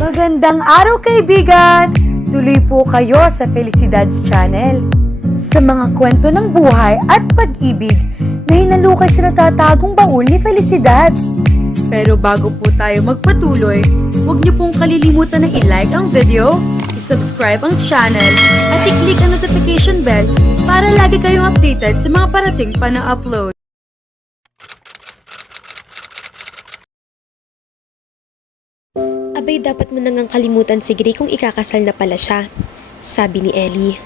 Magandang araw kaibigan! Tuloy po kayo sa Felicidad's Channel. Sa mga kwento ng buhay at pag-ibig na hinalukay sa natatagong baul ni Felicidad. Pero bago po tayo magpatuloy, huwag niyo pong kalilimutan na i-like ang video, i-subscribe ang channel, at i-click ang notification bell para lagi kayong updated sa mga parating pa na upload. Abay, dapat mo nang kalimutan si Gray kung ikakasal na pala siya, sabi ni Ellie.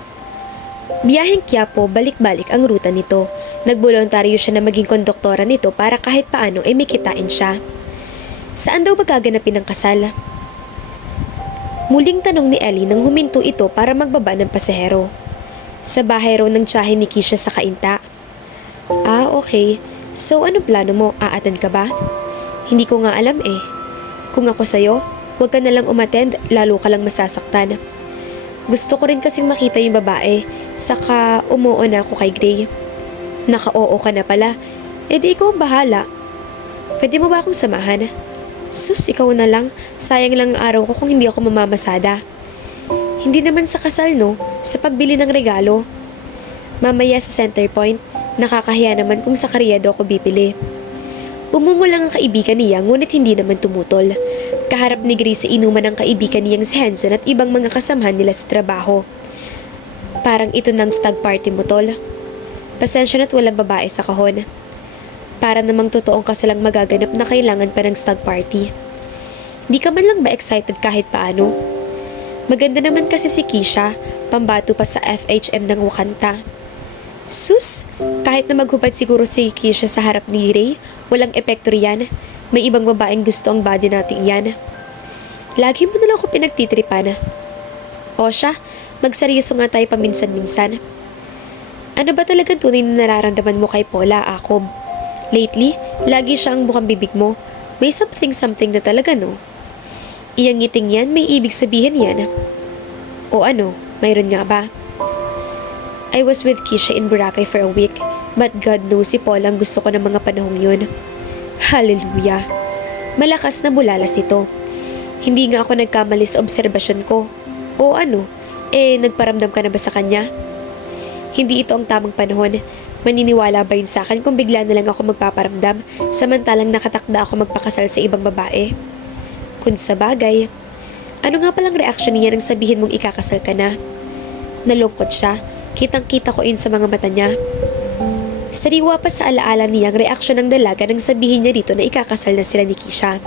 Biyaheng Quiapo, balik-balik ang ruta nito. Nagbolontaryo siya na maging konduktora nito para kahit paano ay may kitain siya. Saan daw ba gaganapin ang kasal? Muling tanong ni Ellie nang huminto ito para magbaba ng pasahero. Sa bahay raw ng tiyahin ni Kisha sa Kainta. Ah, okay. So anong plano mo? Aatan ka ba? Hindi ko nga alam eh. Kung ako sa'yo, huwag ka nalang umattend, lalo ka lang masasaktan. Gusto ko rin kasing makita yung babae, saka umuo na ako kay Gray. Naka-oo ka na pala, edi ikaw ang bahala. Pwede mo ba akong samahan? Sus, ikaw na lang, sayang lang ang araw ko kung hindi ako mamamasada. Hindi naman sa kasal no, sa pagbili ng regalo. Mamaya sa center point, nakakahiya naman kung sa karyado ako bibili. Umungo lang ang kaibigan niya ngunit hindi naman tumutol. Kaharap ni Gray sa inuman ng kaibigan niyang si Henson at ibang mga kasamahan nila sa trabaho. Parang ito ng stag party mo, tol. Pasensya na't walang babae sa kahon. Para namang totoong kasalang magaganap na kailangan pa ng stag party. Di ka man lang ba excited kahit paano? Maganda naman kasi si Kisha, pambato pa sa FHM ng Wakanta. Sus, kahit na maghubad siguro si Kisha sa harap ni Gray, walang epekto riyan. May ibang babaeng gusto ang body nating yan. Lagi mo na lang ako pinagtitripan. O siya, magseryoso nga tayo paminsan-minsan. Ano ba talagang tunay na nararamdaman mo kay Paula, Akob? Lately, lagi siya ang bukang bibig mo. May something na talaga, no? Iyang ngiting yan, may ibig sabihin yan. O ano, mayroon nga ba? I was with Kisha in Boracay for a week, but God knows si Paul ang gusto ko ng mga panahong yun. Hallelujah! Malakas na bulalas ito. Hindi nga ako nagkamali sa obserbasyon ko. O ano, nagparamdam ka na ba sa kanya? Hindi ito ang tamang panahon. Maniniwala ba yun sa akin kung bigla na lang ako magpaparamdam, samantalang nakatakda ako magpakasal sa ibang babae? Kung sa bagay, ano nga palang reaksyon niya nang sabihin mong ikakasal ka na? Nalungkot siya. Kitang-kita ko sa mga mata niya. Sariwa pa sa alaala niya ang reaksyon ng dalaga nang sabihin niya dito na ikakasal na sila ni Kisha.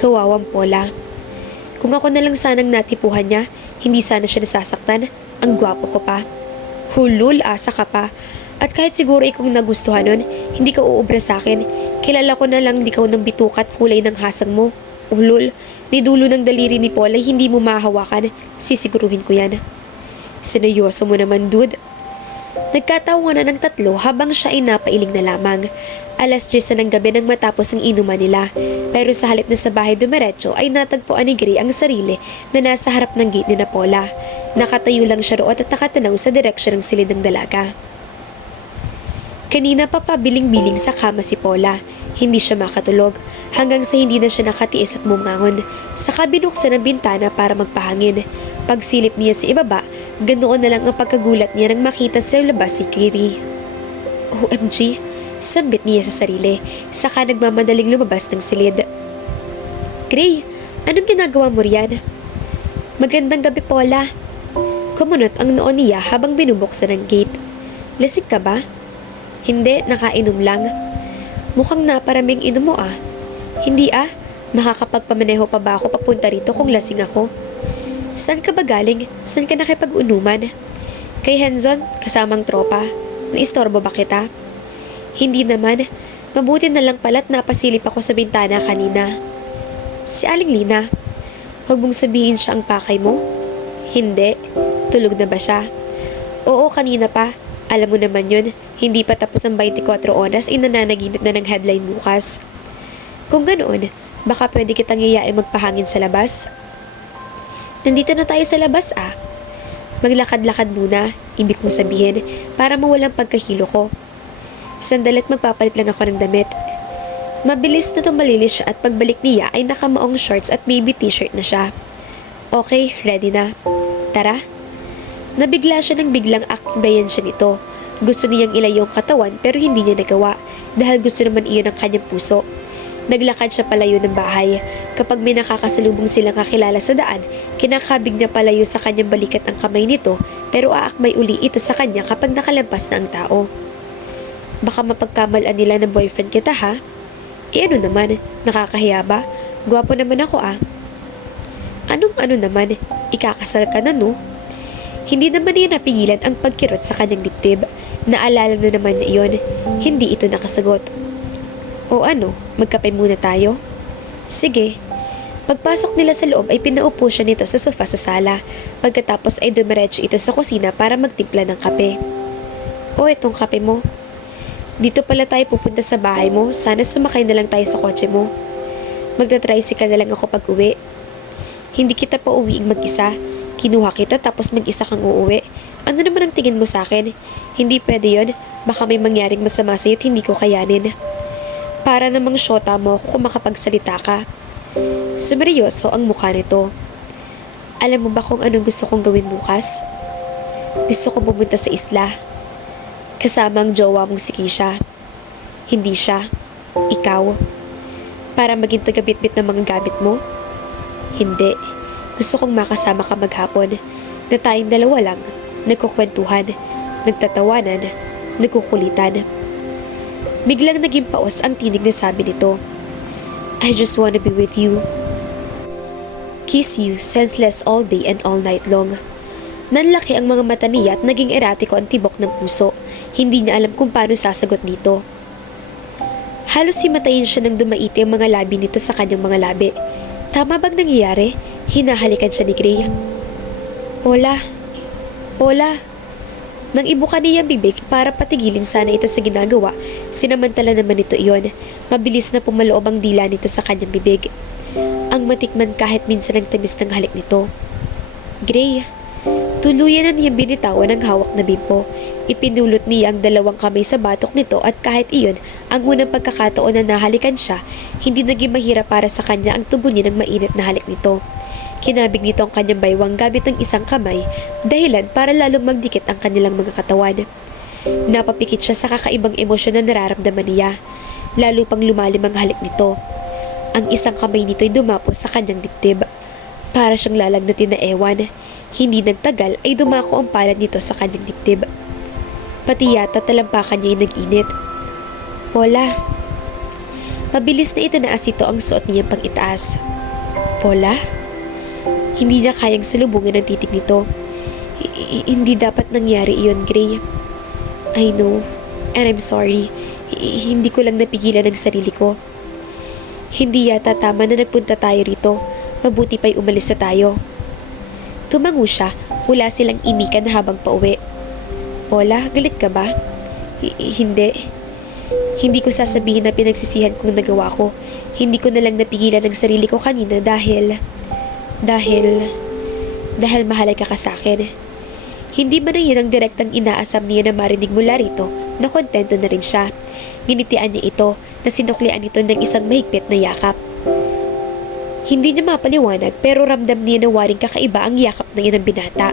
Kawawang Paula. Kung ako na lang sanang natipuhan niya, hindi sana siya nasasaktan. Ang gwapo ko pa. Hulul, asa ka pa. At kahit siguro ikaw nagustuhan nun, hindi ka uubra sa akin. Kilala ko na lang di ka ng bitukat kulay ng hasang mo. Hulul, ni dulo ng daliri ni Paula hindi mo mahawakan. Sisiguruhin ko yan. Seryoso mo naman, dude. Nagkatawanan ng tatlo habang siya ay napailing na lamang. 10:00 ng gabi nang matapos ang inuman nila. Pero sa halip na sa bahay dumiretso ay natagpuan ni Gray ang sarili na nasa harap ng gate ni Paula. Nakatayo lang siya roon at nakatanaw sa direksyon ng silid ng dalaga. Kanina pa pabiling-biling sa kama si Paula. Hindi siya makatulog hanggang sa hindi na siya nakatiis at bumangon. Saka binuksan ang bintana para magpahangin. Pagsilip niya sa ibaba, ganoon na lang ang pagkagulat niya nang makita sa labas si Gray. OMG, sambit niya sa sarili, saka nagmamadaling lumabas ng silid. Gray, anong ginagawa mo riyan? Magandang gabi, Paula. Kumunot ang noon niya habang binubuksan ang gate. Lasing ka ba? Hindi, nakainom lang. Mukhang naparaming inom mo ah. Hindi ah, makakapagpamaneho pa ba ako papunta rito kung lasing ako? Saan ka ba galing? Saan ka nakipag-unuman? Kay Henson, kasamang tropa. Naistorbo ba kita? Hindi naman. Mabuti na lang pala't napasilip ako sa bintana kanina. Si Aling Lina. Huwag mong sabihin siya ang pakay mo? Hindi. Tulog na ba siya? Oo, kanina pa. Alam mo naman yun, hindi pa tapos ang 24 oras ay nananaginip na ng headline bukas. Kung ganoon, baka pwede kitang iyain magpahangin sa labas? Nandito na tayo sa labas ah. Maglakad-lakad muna, ibig kong sabihin, para mawalang pagkahilo ko. Sandalit magpapalit lang ako ng damit. Mabilis na tumalilis siya at pagbalik niya ay nakamaong shorts at baby t-shirt na siya. Okay, ready na. Tara. Nabigla siya nang biglang akbayan siya nito. Gusto niyang ilayo ang katawan pero hindi niya nagawa dahil gusto naman iyon ang kanyang puso. Naglakad siya palayo ng bahay. Kapag may nakakasalubong silang kakilala sa daan, kinakabig niya palayo sa kanyang balikat ang kamay nito pero aakbay uli ito sa kanya kapag nakalampas na ang tao. Baka mapagkamalan nila ng boyfriend kita ha? Ano naman, nakakahiya ba? Gwapo naman ako ah. Anong ano naman, ikakasal ka na no? Hindi naman niya napigilan ang pagkirot sa kanyang dibdib. Naalala na naman niya iyon, hindi ito nakasagot. O ano, magkape muna tayo? Sige. Pagpasok nila sa loob ay pinaupo siya nito sa sofa sa sala. Pagkatapos ay dumiretso ito sa kusina para magtimpla ng kape. O itong kape mo. Dito pala tayo pupunta sa bahay mo, sana sumakay na lang tayo sa kotse mo. Magta-tricycle na lang ako pag uwi. Hindi kita pa uwiing mag-isa. Kinuha kita tapos mag-isa kang uuwi. Ano naman ang tingin mo sa akin? Hindi pwede yon. Baka may mangyaring masama sa'yo at hindi ko kayanin. Para namang syota mo ako kung makapagsalita ka. Sumeryoso ang mukha nito. Alam mo ba kung anong gusto kong gawin bukas? Gusto ko pumunta sa isla. Kasama ang jowa mong si Kisha. Hindi siya. Ikaw. Para maging tagabitbit ng mga gamit mo? Hindi. Gusto kong makasama ka maghapon. Na tayong dalawa lang. Nagkukwentuhan. Nagtatawanan. Nagkukulitan. Biglang naging paos ang tinig na sabi nito. I just wanna be with you. Kiss you senseless all day and all night long. Nanlaki ang mga mata niya at naging eratiko ang tibok ng puso. Hindi niya alam kung paano sasagot nito. Halos himatayin siya nang dumaiti ang mga labi nito sa kanyang mga labi. Tama bang nangyayari? Hinahalikan siya ni Gray. Paula. Paula. Nang ibuka niya ang bibig para patigilin sana ito sa ginagawa, sinamantala naman ito iyon. Mabilis na pumaloob ang dila nito sa kanyang bibig. Ang matikman kahit minsan ang tamis ng halik nito. Gray. Tuluyan na niyang binitawan ang hawak na bimpo. Ipinulot niya ang dalawang kamay sa batok nito at kahit iyon, ang unang pagkakataon na nahalikan siya, hindi naging mahirap para sa kanya ang tugunin ng mainit na halik nito. Kinabig nito ang kanyang baywang gamit ng isang kamay, dahilan para lalong magdikit ang kanilang mga katawan. Napapikit siya sa kakaibang emosyon na nararamdaman niya. Lalo pang lumalim ang halik nito. Ang isang kamay nito ay dumapo sa kanyang dibdib. Para siyang lalagnatin na ewan. Hindi nagtagal ay dumako ang palad nito sa kanyang dibdib. Pati yata talampakan niya ay nag-init. Paula. Mabilis na itinaas ito ang suot niyang pang-itaas. Paula? Hindi niya kayang salubungin ang titig nito. Hindi dapat nangyari iyon, Gray. I know, and I'm sorry. Hindi ko lang napigilan ang sarili ko. Hindi yata tama na nagpunta tayo rito. Mabuti pa'y umalis na tayo. Tumango siya, wala silang imikan habang pauwi. Paula, galit ka ba? Hindi. Hindi ko sasabihin na pinagsisihan kong nagawa ko. Hindi ko na lang napigilan ang sarili ko kanina dahil mahalaga ka sa akin. Hindi ba na yun ang direktang inaasam niya na marinig mula rito na kontento na rin siya. Ginitian niya ito na sinuklian ito ng isang mahigpit na yakap. Hindi niya mapaliwanag pero ramdam niya na waring kakaiba ang yakap ng inang binata.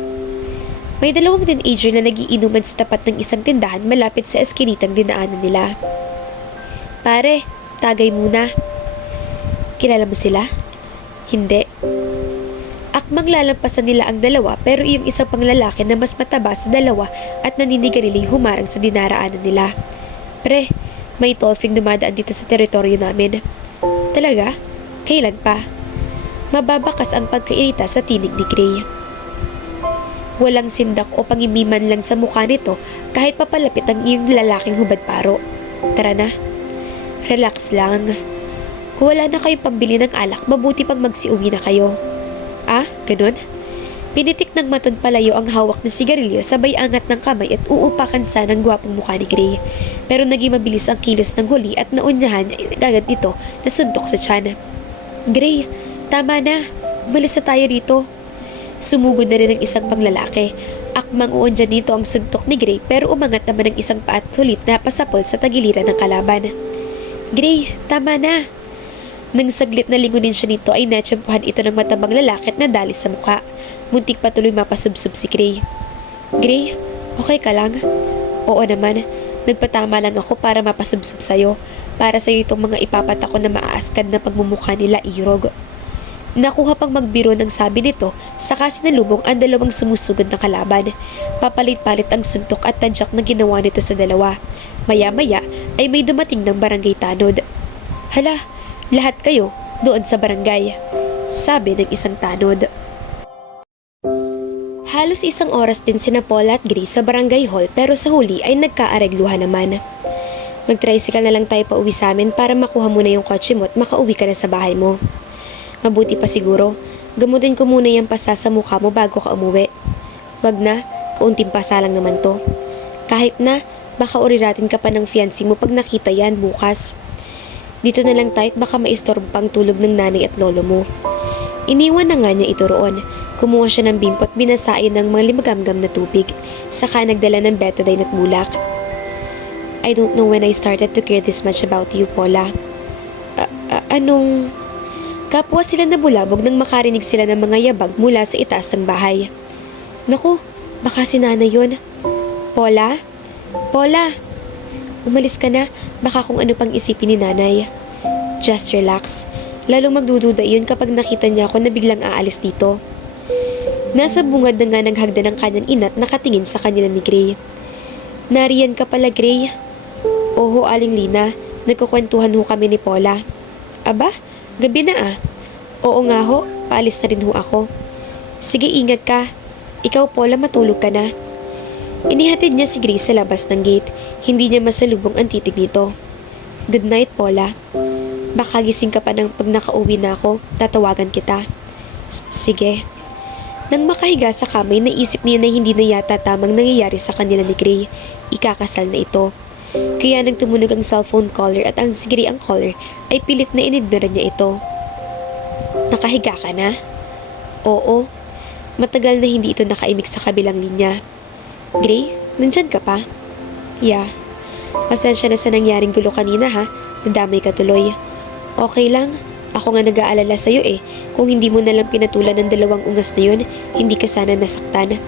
May dalawang teenager na nagiinuman sa tapat ng isang tindahan malapit sa eskinitang dinaanan nila. Pare, tagay muna. Kilala mo sila? Hindi. Akmang lalampasan nila ang dalawa pero iyong isang panglalaki na mas mataba sa dalawa at naninigarilay humarang sa dinaraanan nila. Pre, may tolfing dumadaan dito sa teritoryo namin. Talaga? Kailan pa? Mababakas ang pagkairita sa tinig ni Gray. Walang sindak o pangimiman lang sa mukha nito kahit papalapit ang iyong lalaking hubad paro. Tara na. Relax lang. Kung wala na kayong pambili ng alak, mabuti pang magsiuwi na kayo. Ah, ganun? Pinitik ng maton palayo ang hawak na sigarilyo sabay angat ng kamay at uupakan sana ng gwapong mukha ni Gray. Pero naging mabilis ang kilos ng huli at naunyahan agad nito na suntok sa tiyan. Gray, tama na. Umalis na tayo rito. Sumugod na rin ang isang panglalaki. Akmang uunjan dito ang suntok ni Gray pero umangat naman ang isang paa at sulit na pasapol sa tagiliran ng kalaban. Gray, tama na. Nang saglit na lingunin siya nito ay natsampuhan ito ng matabang lalaki at nadali sa mukha. Muntik pa tuloy mapasubsob si Gray. Gray, okay ka lang? Oo naman, nagpatama lang ako para mapasubsob sa'yo. Para sa'yo itong mga ipapatako na maaaskad na pagmumukha nila, Irog. Nakuha pang magbiro ng sabi nito, saka sinalubong ang dalawang sumusugod na kalaban. Papalit-palit ang suntok at tadyak na ginawa nito sa dalawa. Maya-maya ay may dumating ng barangay tanod. Hala, lahat kayo doon sa barangay, sabi ng isang tanod. Halos isang oras din sina Paula at Grace sa barangay hall pero sa huli ay nagkaaregluhan naman. Mag-tricycle na lang tayo pa uwi sa amin para makuha mo na yung kotse mo at makauwi ka na sa bahay mo. Mabuti pa siguro, gamutin ko muna yung pasa sa mukha mo bago ka umuwi. Wag na, kaunting pasa lang naman to. Kahit na, baka uriratin ka pa ng fiancé mo pag nakita yan bukas. Dito na lang tayo at baka maistorbo pang tulog ng nanay at lolo mo. Iniwan na nga niya ito roon. Kumuha siya ng bimpo at binasain ng mga limagamgam na tubig. Saka nagdala ng betadine at bulak. I don't know when I started to care this much about you, Paula. Anong... Kapwa sila nabulabog nang makarinig sila ng mga yabag mula sa itaas ng bahay. Naku, baka si nanay yun. Paula? Paula? Umalis ka na, baka kung ano pang isipin ni nanay. Just relax. Lalong magdududa yun kapag nakita niya ako na biglang aalis dito. Nasa bungad na nga naghagda ng kanyang ina at nakatingin sa kanila ni Gray. Nariyan ka pala, Gray. Oho, Aling Lina. Nagkukwentuhan ho kami ni Paula. Aba, gabi na ah. Oo nga ho, paalis na rin ho ako. Sige, ingat ka. Ikaw, Paula, matulog ka na. Inihatid niya si Gray sa labas ng gate. Hindi niya masalubong ang titig nito. Good night, Paula. Baka gising ka pa ng pag nakauwi na ako, tatawagan kita. Sige. Nang makahiga sa kamay, naisip niya na hindi na yata tamang nangyayari sa kanila ni Gray. Ikakasal na ito. Kaya nang tumunog ang cellphone caller at ang si Gray ang caller, ay pilit na inignoran niya ito. Nakahiga ka na? Oo. Matagal na hindi ito nakaimik sa kabilang linya. Gray, nandyan ka pa? Yeah. Pasensya na sa nangyaring gulo kanina ha. Nadamay ka tuloy. Okay lang. Ako nga nag-aalala sa'yo eh. Kung hindi mo nalang pinatulan ng dalawang ungas na yun, hindi ka sana nasaktan.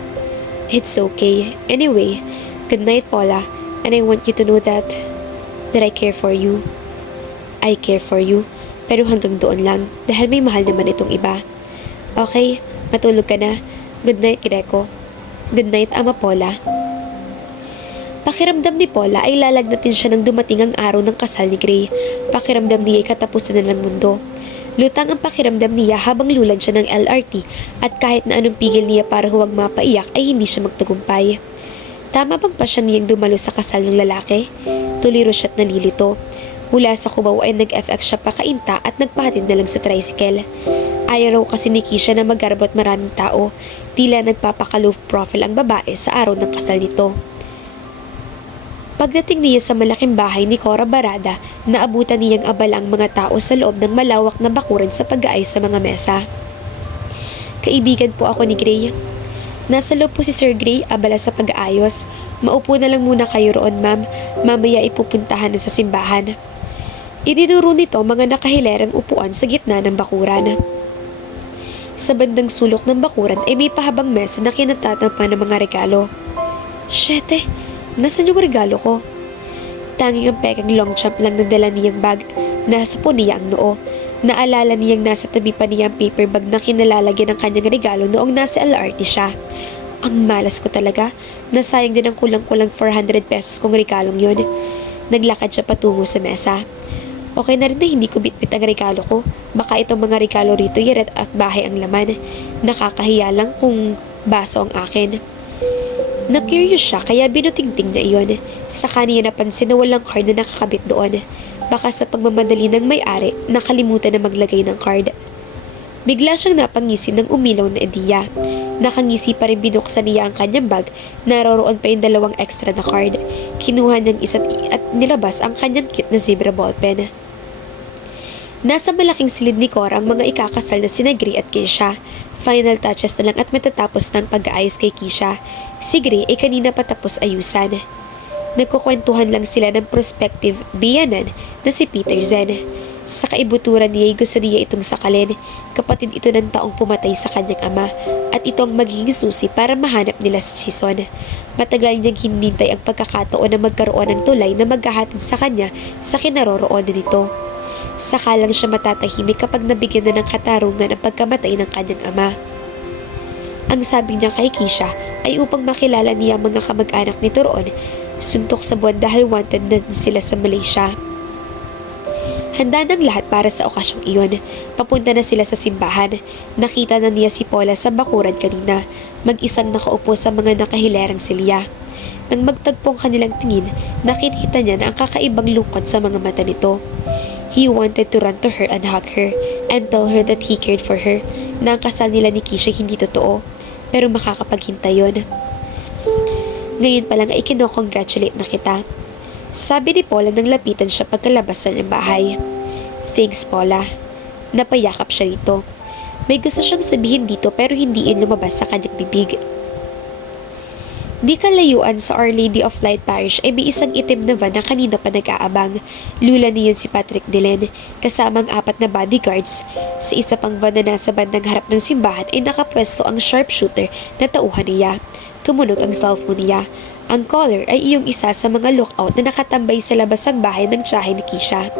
It's okay. Anyway, good night, Paula. And I want you to know that I care for you. I care for you. Pero hanggang doon lang, dahil may mahal naman itong iba. Okay, matulog ka na. Good night, Greco. Good night, Ama Paula. Pakiramdam ni Paula ay lalagnatin siya nang dumating ang araw ng kasal ni Gray. Pakiramdam niya ay katapusan na ng mundo. Lutang ang pakiramdam niya habang lulad siya ng LRT at kahit na anong pigil niya para huwag mapaiyak ay hindi siya magtagumpay. Tama bang pasya niyang dumalo sa kasal ng lalaki? Tuliro siya't nalilito. Mula sa Cubao ay nag-FX siya pakainta at nagpahatid na lang sa tricycle. Ayaw raw kasi ni Kisha na magarbot maraming tao. Tila nagpapaka-low profile ang babae sa araw ng kasal nito. Pagdating niya sa malaking bahay ni Cora Barada, naabutan niyang abala ang mga tao sa loob ng malawak na bakuran sa pag-aayos sa mga mesa. Kaibigan po ako ni Gray. Nasa loob po si Sir Gray, abala sa pag-aayos. Maupo na lang muna kayo roon, ma'am. Mamaya ipupuntahan na sa simbahan. Idinuro nito mga nakahilerang upuan sa gitna ng bakuran. Sa bandang sulok ng bakuran ay may pahabang mesa na kinatatampan ng mga regalo. Shete! Nasaan yung regalo ko? Tanging ang pekang long champ lang na dala niyang bag. Nasa po niya ang noo. Naalala niyang nasa tabi pa niya ang paper bag na kinalalagyan ng kanyang regalo noong nasa LRT siya. Ang malas ko talaga. Nasayang din ang kulang-kulang 400 pesos kong regalong yun. Naglakad siya patungo sa mesa. Okay na rin na hindi ko bitbit ang regalo ko. Baka itong mga regalo rito yaret at bahay ang laman. Nakakahiya lang kung baso ang akin. Na-curious siya kaya binutingting na iyon. Saka niya napansin na walang card na nakakabit doon. Baka sa pagmamadali ng may-ari, nakalimutan na maglagay ng card. Bigla siyang napangisin ng umilaw na ideya. Nakangisi pa rin binuksan niya ang kanyang bag, naroroon pa yung dalawang extra na card. Kinuha niyang isa at nilabas ang kanyang cute na zebra ballpen. Nasa malaking silid ni Cora ang mga ikakasal na sina Gray at Kisha. Final touches na lang at matatapos ng pag-aayos kay Kisha. Si Gray ay kanina pa tapos ayusan. Nagkukwentuhan lang sila ng prospective biyanan na si Peter Zen. Sa kaibuturan niya ay gusto niya itong sakalin. Kapatid ito ng taong pumatay sa kanyang ama at ito ang magiging susi para mahanap nila si Shison. Matagal niyang hinintay ang pagkakataon na magkaroon ng tulay na maghahatid sa kanya sa kinaroroonan nito. Saka lang siya matatahimik kapag nabigyan na ng katarungan ang pagkamatay ng kanyang ama. Ang sabi niya kay Keisha ay upang makilala niya ang mga kamag-anak nito roon, suntok sa buwan dahil wanted na sila sa Malaysia. Handa ng lahat para sa okasyong iyon. Papunta na sila sa simbahan. Nakita na niya si Paula sa bakuran kanina, mag-isang nakaupo sa mga nakahilerang silya. Nang magtagpong kanilang tingin, nakikita niya na ang kakaibang lungkot sa mga mata nito. He wanted to run to her and hug her and tell her that he cared for her, na ang kasal nila ni Keisha hindi totoo, pero makakapaghintay yon. Ngayon pa lang ay kinocongratulate na kita. Sabi ni Paula nang lapitan siya pagkalabas ng bahay. Thanks, Paula. Napayakap siya dito. May gusto siyang sabihin dito pero hindi yun lumabas sa kanyang bibig. Di kalayuan sa Our Lady of Light Parish ay may isang itim na van na kanina pa nag-aabang. Lula niyon si Patrick Delen, kasamang 4 na bodyguards. Sa isa pang van na nasa bandang harap ng simbahan ay nakapwesto ang sharpshooter na tauhan niya. Tumunog ang cellphone niya. Ang caller ay iyong isa sa mga lookout na nakatambay sa labas ng bahay ng tiyahe ni Keisha.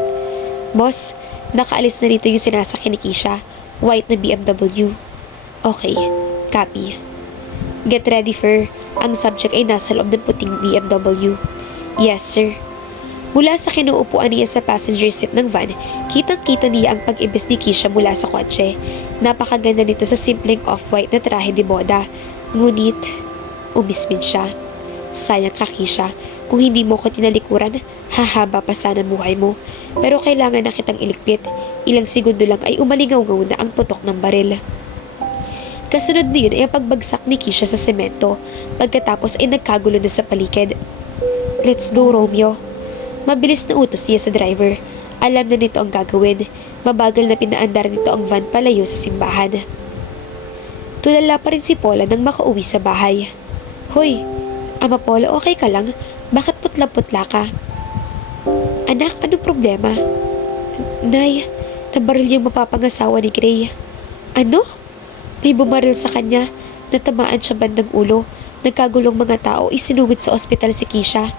Boss, nakaalis na rito yung sinasakyan ni Keisha. White na BMW. Okay, copy. Get ready for... Ang subject ay nasa loob ng puting BMW. Yes, sir. Mula sa kinuupuan niya sa passenger seat ng van, kitang-kita niya ang pag-ibis ni Keisha mula sa kotse. Napakaganda nito sa simpleng off-white na trahe de boda. Ngunit, umismid siya. Sayang ka, Keisha. Kung hindi mo ko tinalikuran, hahaba pa sana buhay mo. Pero kailangan na kitang iligpit. Ilang segundo lang ay umalingaw-ngaw na ang putok ng baril. Kasunod niyon ay ang pagbagsak ni Keisha sa semento. Pagkatapos ay nagkagulo na sa paligid. Let's go, Romeo. Mabilis na utos niya sa driver. Alam na nito ang gagawin. Mabagal na pinaandar nito ang van palayo sa simbahan. Tulala pa rin si Paula nang makauwi sa bahay. Hoy, Ama Paula, okay ka lang? Bakit putla-putla ka? Anak, ano problema? Nay, nabaril yung mapapangasawa ni Gray. Ano? May bumaril sa kanya. Natamaan siya bandang ulo. Nagkagulong mga tao, isinugod sa ospital si Keisha.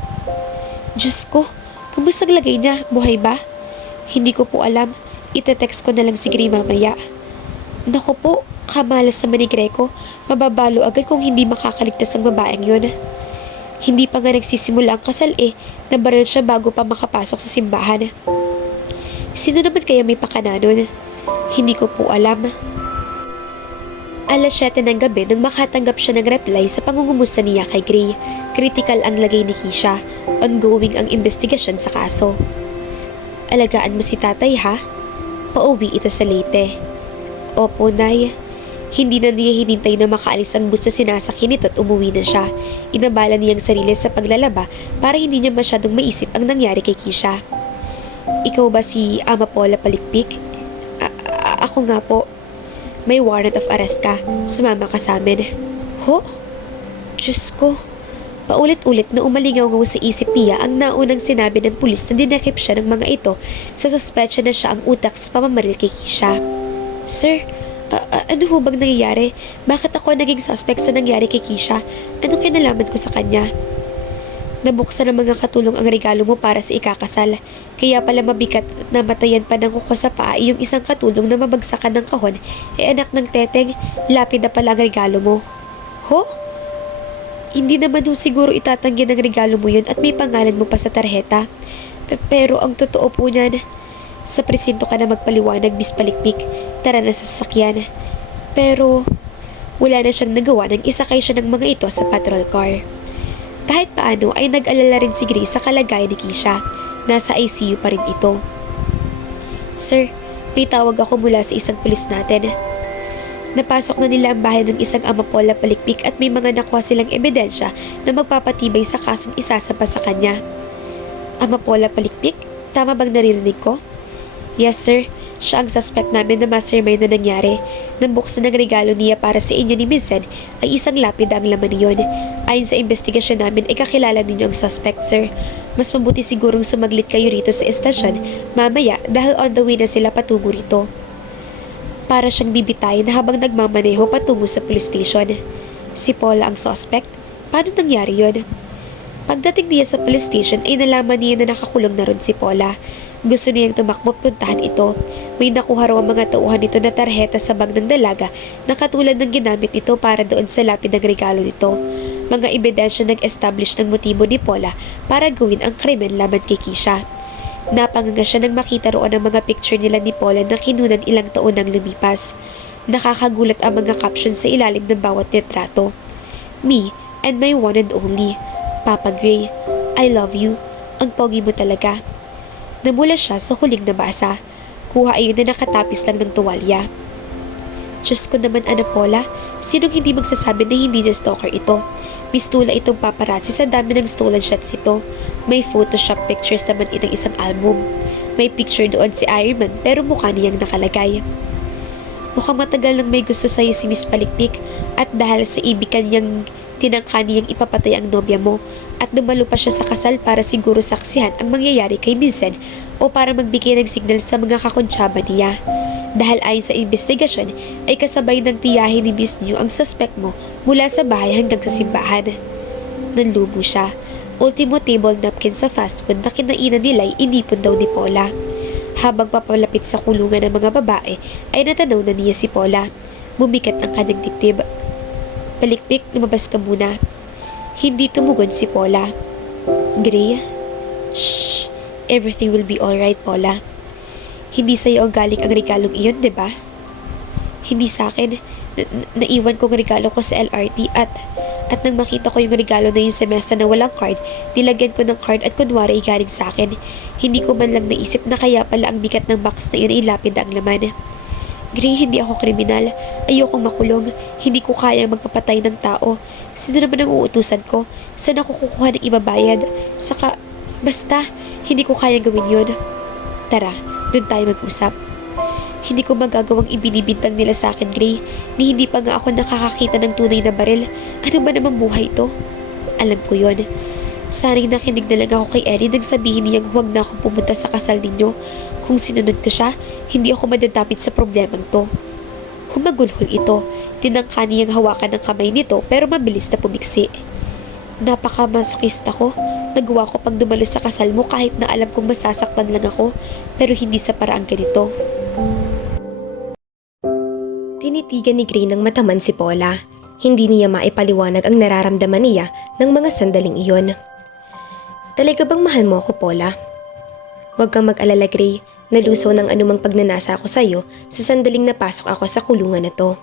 Diyos ko, kamusta ang lagay niya? Buhay ba? Hindi ko po alam. Ite-text ko na lang si Gray mamaya. Naku po, kamalas naman ni Greco. Mababalo agad kung hindi makakaligtas ang babaeng yun. Hindi pa nga nagsisimula ang kasal nabaril siya bago pa makapasok sa simbahan. Sino naman kaya may pakana nun? Hindi ko po alam. Alas 7 ng gabi nang makatanggap siya ng reply sa pangungumusta niya kay Gray. Critical ang lagay ni Keisha. Ongoing ang investigasyon sa kaso. Alagaan mo si tatay ha? Pauwi ito sa Leyte. Opo, Nay. Hindi na niya hinintay na makaalis ang bus na sinasakyan nito at umuwi na siya. Inabala niya ang sarili sa paglalaba para hindi niya masyadong maisip ang nangyari kay Keisha. Ikaw ba si Ama Paula Palikpik? Ako nga po. May warrant of arrest ka. Sumama ka sa amin. Ho? Diyos ko. Paulit-ulit na umalingaw-ngaw sa isip niya ang naunang sinabi ng pulis na dinakip siya ng mga ito sa suspetsya na siya ang utak sa pamamaril kay Keisha. Sir, ano ho bang nangyayari? Bakit ako naging suspect sa nangyari kay Keisha? Anong kinalaman ko sa kanya? Nabuksan ng mga katulong ang regalo mo para sa ikakasal. Kaya pala mabigat at namatayan pa ng kuko sa paa yung isang katulong na mabagsakan ng kahon. Anak ng teteng, lapid na pala ang regalo mo. Ho? Hindi naman ho siguro itatanggi ng regalo mo yun at may pangalan mo pa sa tarheta. Pero ang totoo po niyan, sa presinto ka na magpaliwanag, Miss Palikpik. Tara na sa sasakyan. Pero wala na siyang nagawa nang isakay siya ng mga ito sa patrol car. Kahit paano ay nag-alala rin si Grace sa kalagayan ni Keisha. Nasa ICU pa rin ito. Sir, may tawag ako mula sa isang pulis natin. Napasok na nila ang bahay ng isang Ama Paula Palikpik at may mga nakuha silang ebidensya na magpapatibay sa kasong isasampa sa kanya. Ama Paula Palikpik? Tama bang naririnig ko? Yes, sir. Siya ang suspect namin na mastermind na nangyari. Nang buksan ng regalo niya para sa inyo ni Vincent ay isang lapid ang laman niyon. Ayon sa investigasyon namin ay kakilala ninyo ang suspect, sir. Mas mabuti sigurong sumaglit kayo rito sa estasyon mamaya dahil on the way na sila patungo rito. Para siyang bibitayin habang nagmamaneho patungo sa police station. Si Paula ang suspect? Paano nangyari yon? Pagdating niya sa police station ay nalaman niya na nakakulong na ron si Paula. Gusto niyang tumakbo puntahan ito. May nakuha raw ang mga tauhan nito na tarheta sa bag ng dalaga na katulad ng ginamit ito para doon sa lapid ng regalo nito. Mga ebidensya nag-establish ng motibo ni Paula para gawin ang krimen laban kay Keisha. Napanganga siya nang makita roon ang mga picture nila ni Paula na kinunan ilang taon nang lumipas. Nakakagulat ang mga captions sa ilalim ng bawat litrato. Me and my one and only, Papa Gray, I love you. Ang pogi mo talaga. Namula siya sa huling nabasa. Kuha ayon na nakatapis lang ng tuwalya. Diyos ko naman, Ana Paula, sinong hindi magsasabi na hindi niya stalker ito? Pistula itong paparazzi sa dami ng stolen shots ito. May Photoshop pictures naman itong isang album. May picture doon si Iron Man pero mukha niyang nakalagay. Mukhang matagal nang may gusto sa'yo si Miss Palikpik at dahil sa ibig kanyang tinangka niyang ipapatay ang nobya mo at dumalo pa siya sa kasal para siguro saksihan ang mangyayari kay Vincent o para magbigay ng signal sa mga kakonsyaba niya. Dahil ayon sa investigasyon ay kasabay ng tiyahin ni Miss New ang suspect mo mula sa bahay hanggang sa simbahan. Nanlubo siya. Ultimo table napkin sa fast food na kinainan nila ay inipon daw ni Paula. Habang papalapit sa kulungan ng mga babae ay natanaw na niya si Paula. Bumikat ang kanyang dibdib. Palikpik, lumabas ka muna. Hindi tumugon si Paula. Gray? Shh. Everything will be alright, Paula. Hindi sa'yo ang galing ang regalong iyon, diba? Hindi sa akin. Naiwan ko ang regalo ko sa LRT at nang makita ko yung regalo na yung semester na walang card, nilagyan ko ng card at kunwari ay galing sa akin. Hindi ko man lang naisip na kaya pala ang bigat ng box na yun ay lapid ang laman. Gray, hindi ako kriminal. Ayokong makulong. Hindi ko kayang magpapatay ng tao. Sino naman ang uutusan ko? Saan ako kukuha ng ibabayad? Saka, basta, hindi ko kayang gawin yun. Tara, doon tayo mag-usap. Hindi ko magagawang ibinibintang nila sa akin, Gray. Ni hindi pa nga ako nakakakita ng tunay na baril. Ano ba namang buhay ito? Alam ko yon. Sana'y nakinig na lang ako kay Ellie nang sabihin niyang huwag na akong pumunta sa kasal ninyo. Kung sinunod ko siya, hindi ako madadapit sa problemang to. Humagulhol ito. Tinangka niyang hawakan ng kamay nito pero mabilis na pumiksi. Napaka-masokista ko. Nagawa ko pang dumalo sa kasal mo kahit na alam kong masasaktan lang ako pero hindi sa paraang ganito. Tinitigan ni Gray ng mataman si Paula. Hindi niya maipaliwanag ang nararamdaman niya ng mga sandaling iyon. Talaga bang mahal mo ako, Paula? Huwag kang mag-alala, Gray. Nalusaw ng anumang pagnanasa ako sa iyo sa sandaling napasok ako sa kulungan na to.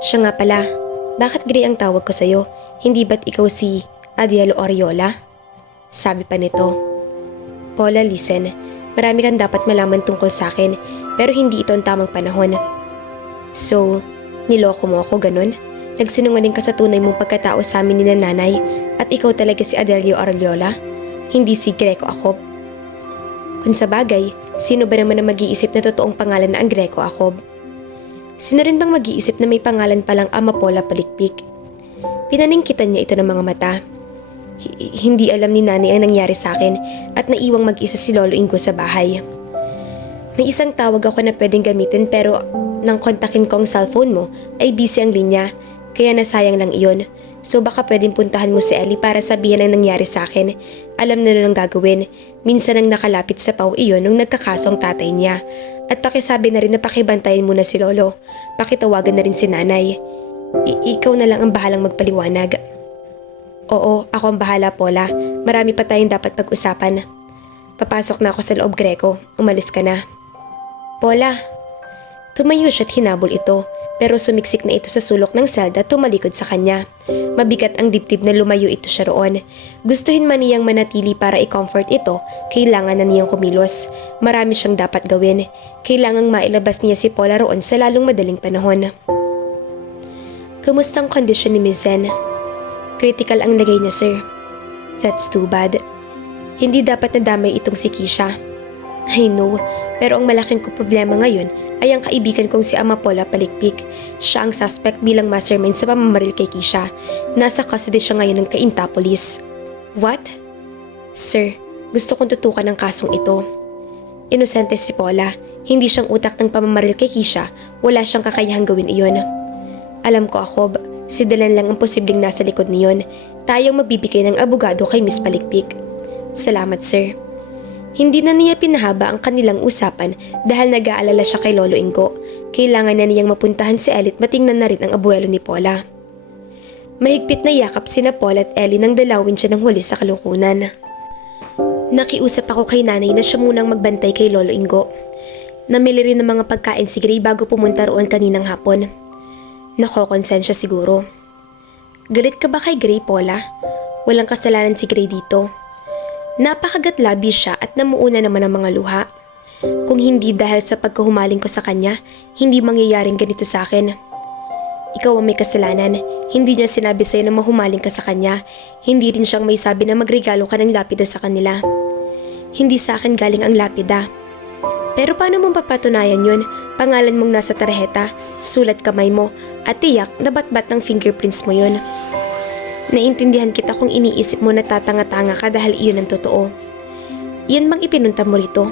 Siya nga pala, bakit Gray ang tawag ko sa iyo? Hindi ba't ikaw si Adielo Oriola? Sabi pa nito. Paula, listen. Marami kang dapat malaman tungkol sa akin pero hindi ito ang tamang panahon. So, niloko mo ako ganun? Nagsinungaling ka sa tunay mong pagkatao sa amin ni nanay at ikaw talaga si Adelio Oriola? Hindi si Greco Acob? Kung sa bagay, sino ba naman ang mag-iisip na totoong pangalan na ang Greco Acob? Sino rin bang mag-iisip na may pangalan palang Amapola Palikpik? Pinaningkitan niya ito ng mga mata. Hindi alam ni nanay ang nangyari sa akin at naiwang mag-isa si Lolo Ingo sa bahay. May isang tawag ako na pwedeng gamitin pero nang kontakin ko ang cellphone mo ay busy ang linya kaya nasayang lang iyon. So baka pwedeng puntahan mo si Ellie para sabihin ang nangyari sa akin. Alam na nun ang gagawin. Minsan ang nakalapit sa pau iyon nung nagkakasong tatay niya. At pakisabi na rin na pakibantayin muna si Lolo. Pakitawagan na rin si nanay. Ikaw na lang ang bahalang magpaliwanag. Oo, ako ang bahala, Paula. Marami pa tayong dapat pag-usapan. Papasok na ako sa loob, Greco. Umalis ka na. Paula. Tumayo siya't hinabol ito. Pero sumiksik na ito sa sulok ng selda at tumalikod sa kanya. Mabigat ang dibdib na lumayo ito siya roon. Gustuhin man niyang manatili para i-comfort ito, kailangan na niyang kumilos. Marami siyang dapat gawin. Kailangang mailabas niya si Paula roon sa lalong madaling panahon. Kamusta ang kondisyon ni Miss Zen? Critical ang lagay niya, sir. That's too bad. Hindi dapat nadamay itong si Keisha. I know, pero ang malaking ko problema ngayon ay ang kaibigan kong si Amapola Palikpik. Siya ang suspect bilang mastermind sa pamamaril kay Kisha. Nasa custody siya ngayon ng Cainta Police. What? Sir, gusto kong tutukan ang kasong ito. Inosente si Paula. Hindi siyang utak ng pamamaril kay Kisha. Wala siyang kakayahang gawin iyon. Alam ko, Akob, si Delan lang ang posibleng nasa likod niyon. Tayong magbibigay ng abogado kay Miss Palikpik. Salamat, sir. Hindi na niya pinahaba ang kanilang usapan dahil nag-aalala siya kay Lolo Ingo. Kailangan na niyang mapuntahan si Ellie at matingnan na rin ang abuelo ni Paula. Mahigpit na yakap sina Paula at Ellie nang dalawin siya ng huli sa kalungkunan. Nakiusap ako kay nanay na siya munang magbantay kay Lolo Ingo. Namili rin ng mga pagkain si Gray bago pumunta roon kaninang hapon. Nakokonsensya siguro. Galit ka ba kay Gray, Paula? Walang kasalanan si Gray dito. Napakagatlabi siya at namuuna naman ang mga luha. Kung hindi dahil sa pagkahumaling ko sa kanya, hindi mangyayaring ganito sa akin. Ikaw ang may kasalanan. Hindi niya sinabi sa'yo na mahumaling ka sa kanya. Hindi rin siyang may sabi na magregalo ka ng lapida sa kanila. Hindi sa akin galing ang lapida. Pero paano mong papatunayan yun? Pangalan mong nasa tarheta, sulat kamay mo, at tiyak na batbat ng fingerprints mo yun. Naintindihan kita kung iniisip mo na tatanga-tanga ka dahil iyon ang totoo. Iyan bang ipinunta mo rito?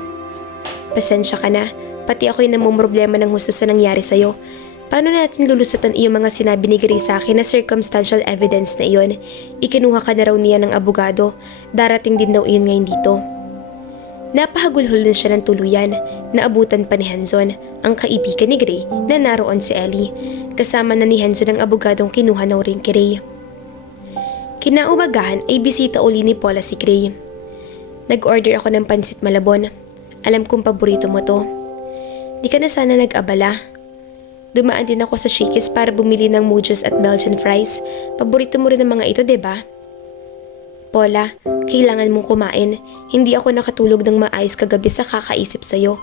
Pasensya ka na, pati ako'y namumroblema ng husto sa nangyari sa'yo. Paano natin lulusutan iyong mga sinabi ni Gray sa akin na circumstantial evidence na iyon? Ikinuha ka na raw niya ng abogado, darating din daw iyon ngayon dito. Napahagulhol din siya ng tuluyan, naabutan pa ni Hanson, ang kaibigan ni Gray na naroon si Ellie. Kasama na ni Hanson ang abogadong kinuha na rin kay Gray. Kinaumagahan ay bisita uli ni Paula si Gray. Nag-order ako ng pansit malabon. Alam kong paborito mo to. Di ka na sana nag-abala. Dumaan din ako sa Shakey's para bumili ng mojos at Belgian fries. Paborito mo rin ang mga ito, diba? Paula, kailangan mong kumain. Hindi ako nakatulog ng maayos kagabi sa kakaisip sa'yo.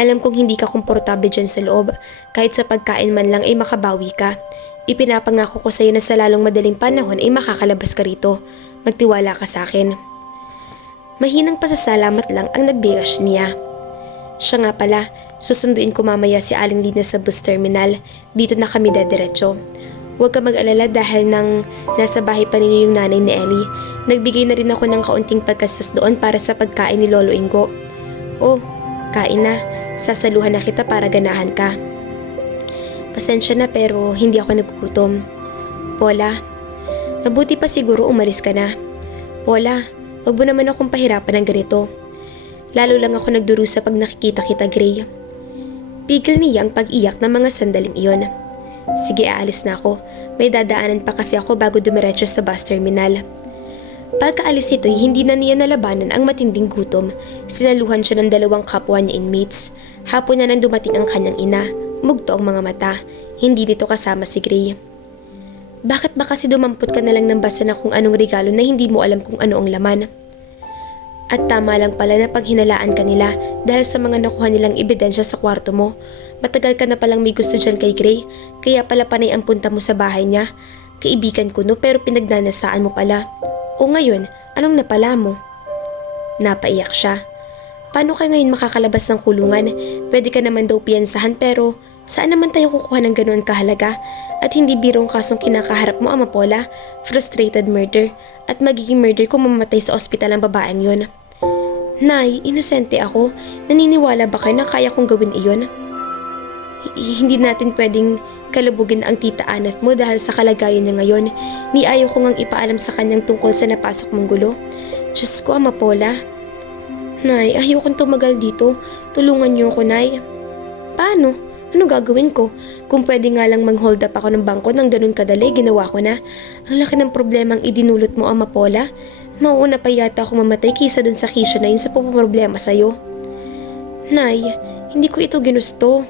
Alam kong hindi ka komportable dyan sa loob. Kahit sa pagkain man lang ay makabawi ka. Ipinapangako ko sa'yo na sa lalong madaling panahon ay makakalabas ka rito. Magtiwala ka sa akin. Mahinang pasasalamat lang ang nagbigas niya. Siya nga pala, susunduin ko mamaya si Aling Lina sa bus terminal. Dito na kami dadiretso. Huwag ka mag-alala dahil nang nasa bahay pa ninyo yung nanay ni Ellie. Nagbigay na rin ako ng kaunting pagkastos doon para sa pagkain ni Lolo Ingo. Oh, kain na. Sasaluhan na kita para ganahan ka. Pasensya na pero hindi ako nagugutom. Paula, mabuti pa siguro umalis ka na. Paula, wag mo naman akong pahirapan ng ganito. Lalo lang ako nagdurusa pag nakikita kita, Gray. Pigil niya ang pag-iyak ng mga sandaling iyon. Sige, aalis na ako. May dadaanan pa kasi ako bago dumiretso sa bus terminal. Pagkaalis nito'y hindi na niya nalabanan ang matinding gutom. Sinaluhan siya ng 2 kapwa niya inmates. Hapon na nang dumating ang kanyang ina. Mugto ang mga mata. Hindi dito kasama si Gray. Bakit ba kasi dumampot ka na lang ng basa na kung anong regalo na hindi mo alam kung ano ang laman? At tama lang pala na paghinalaan ka nila dahil sa mga nakuha nilang ebidensya sa kwarto mo. Matagal ka na palang may gusto dyan kay Gray, kaya pala panay ang punta mo sa bahay niya. Kaibigan ko no pero pinagnanasaan mo pala. O ngayon, anong napala mo? Napaiyak siya. Paano ka ngayon makakalabas ng kulungan? Pwede ka naman daw piyansahan pero saan naman tayo kukuha ng ganoon kahalaga? At hindi birong kasong kinakaharap mo, Amapola, frustrated murder, at magiging murder kung mamamatay sa ospital ang babaeng yon. Nay, inosente ako. Naniniwala ba kayo na kaya kong gawin iyon? Hindi natin pwedeng kalubugin ang tita Anat mo dahil sa kalagayan niya ngayon. Ni ayaw ko ngang ipaalam sa kanyang tungkol sa napasok mong gulo. Diyos ko, Amapola. Nay, ayaw kong tumagal dito. Tulungan niyo ako, Nay. Paano? Ano gagawin ko? Kung pwede nga lang mag-hold up ako ng bangko ng ganun kadali, ginawa ko na. Ang laki ng problemang idinulot mo, Amapola. Mauuna pa yata ako mamatay kaysa dun sa Kisha na yun sa problema sa'yo. Nay, hindi ko ito ginusto.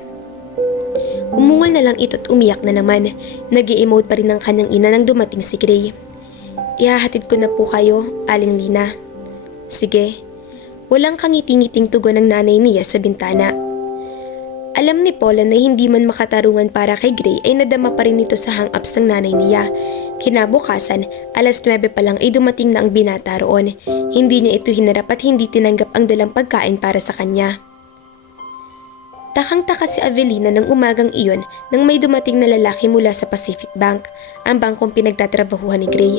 Umungal na lang ito at umiyak na naman. Nag-i-emote pa rin ang kanyang ina nang dumating si Gray. Ihahatid ko na po kayo, Aling Lina. Sige. Walang kangiti-ngiting tugon ng nanay niya sa bintana. Alam ni Paula na hindi man makatarungan para kay Gray ay nadama pa rin ito sa hang-ups ng nanay niya. Kinabukasan, alas 9 pa lang ay dumating na ang binata roon. Hindi niya ito hinarap at hindi tinanggap ang dalang pagkain para sa kanya. Takang-taka si Avelina ng umagang iyon nang may dumating na lalaki mula sa Pacific Bank, ang bangkong pinagtatrabahuhan ni Gray.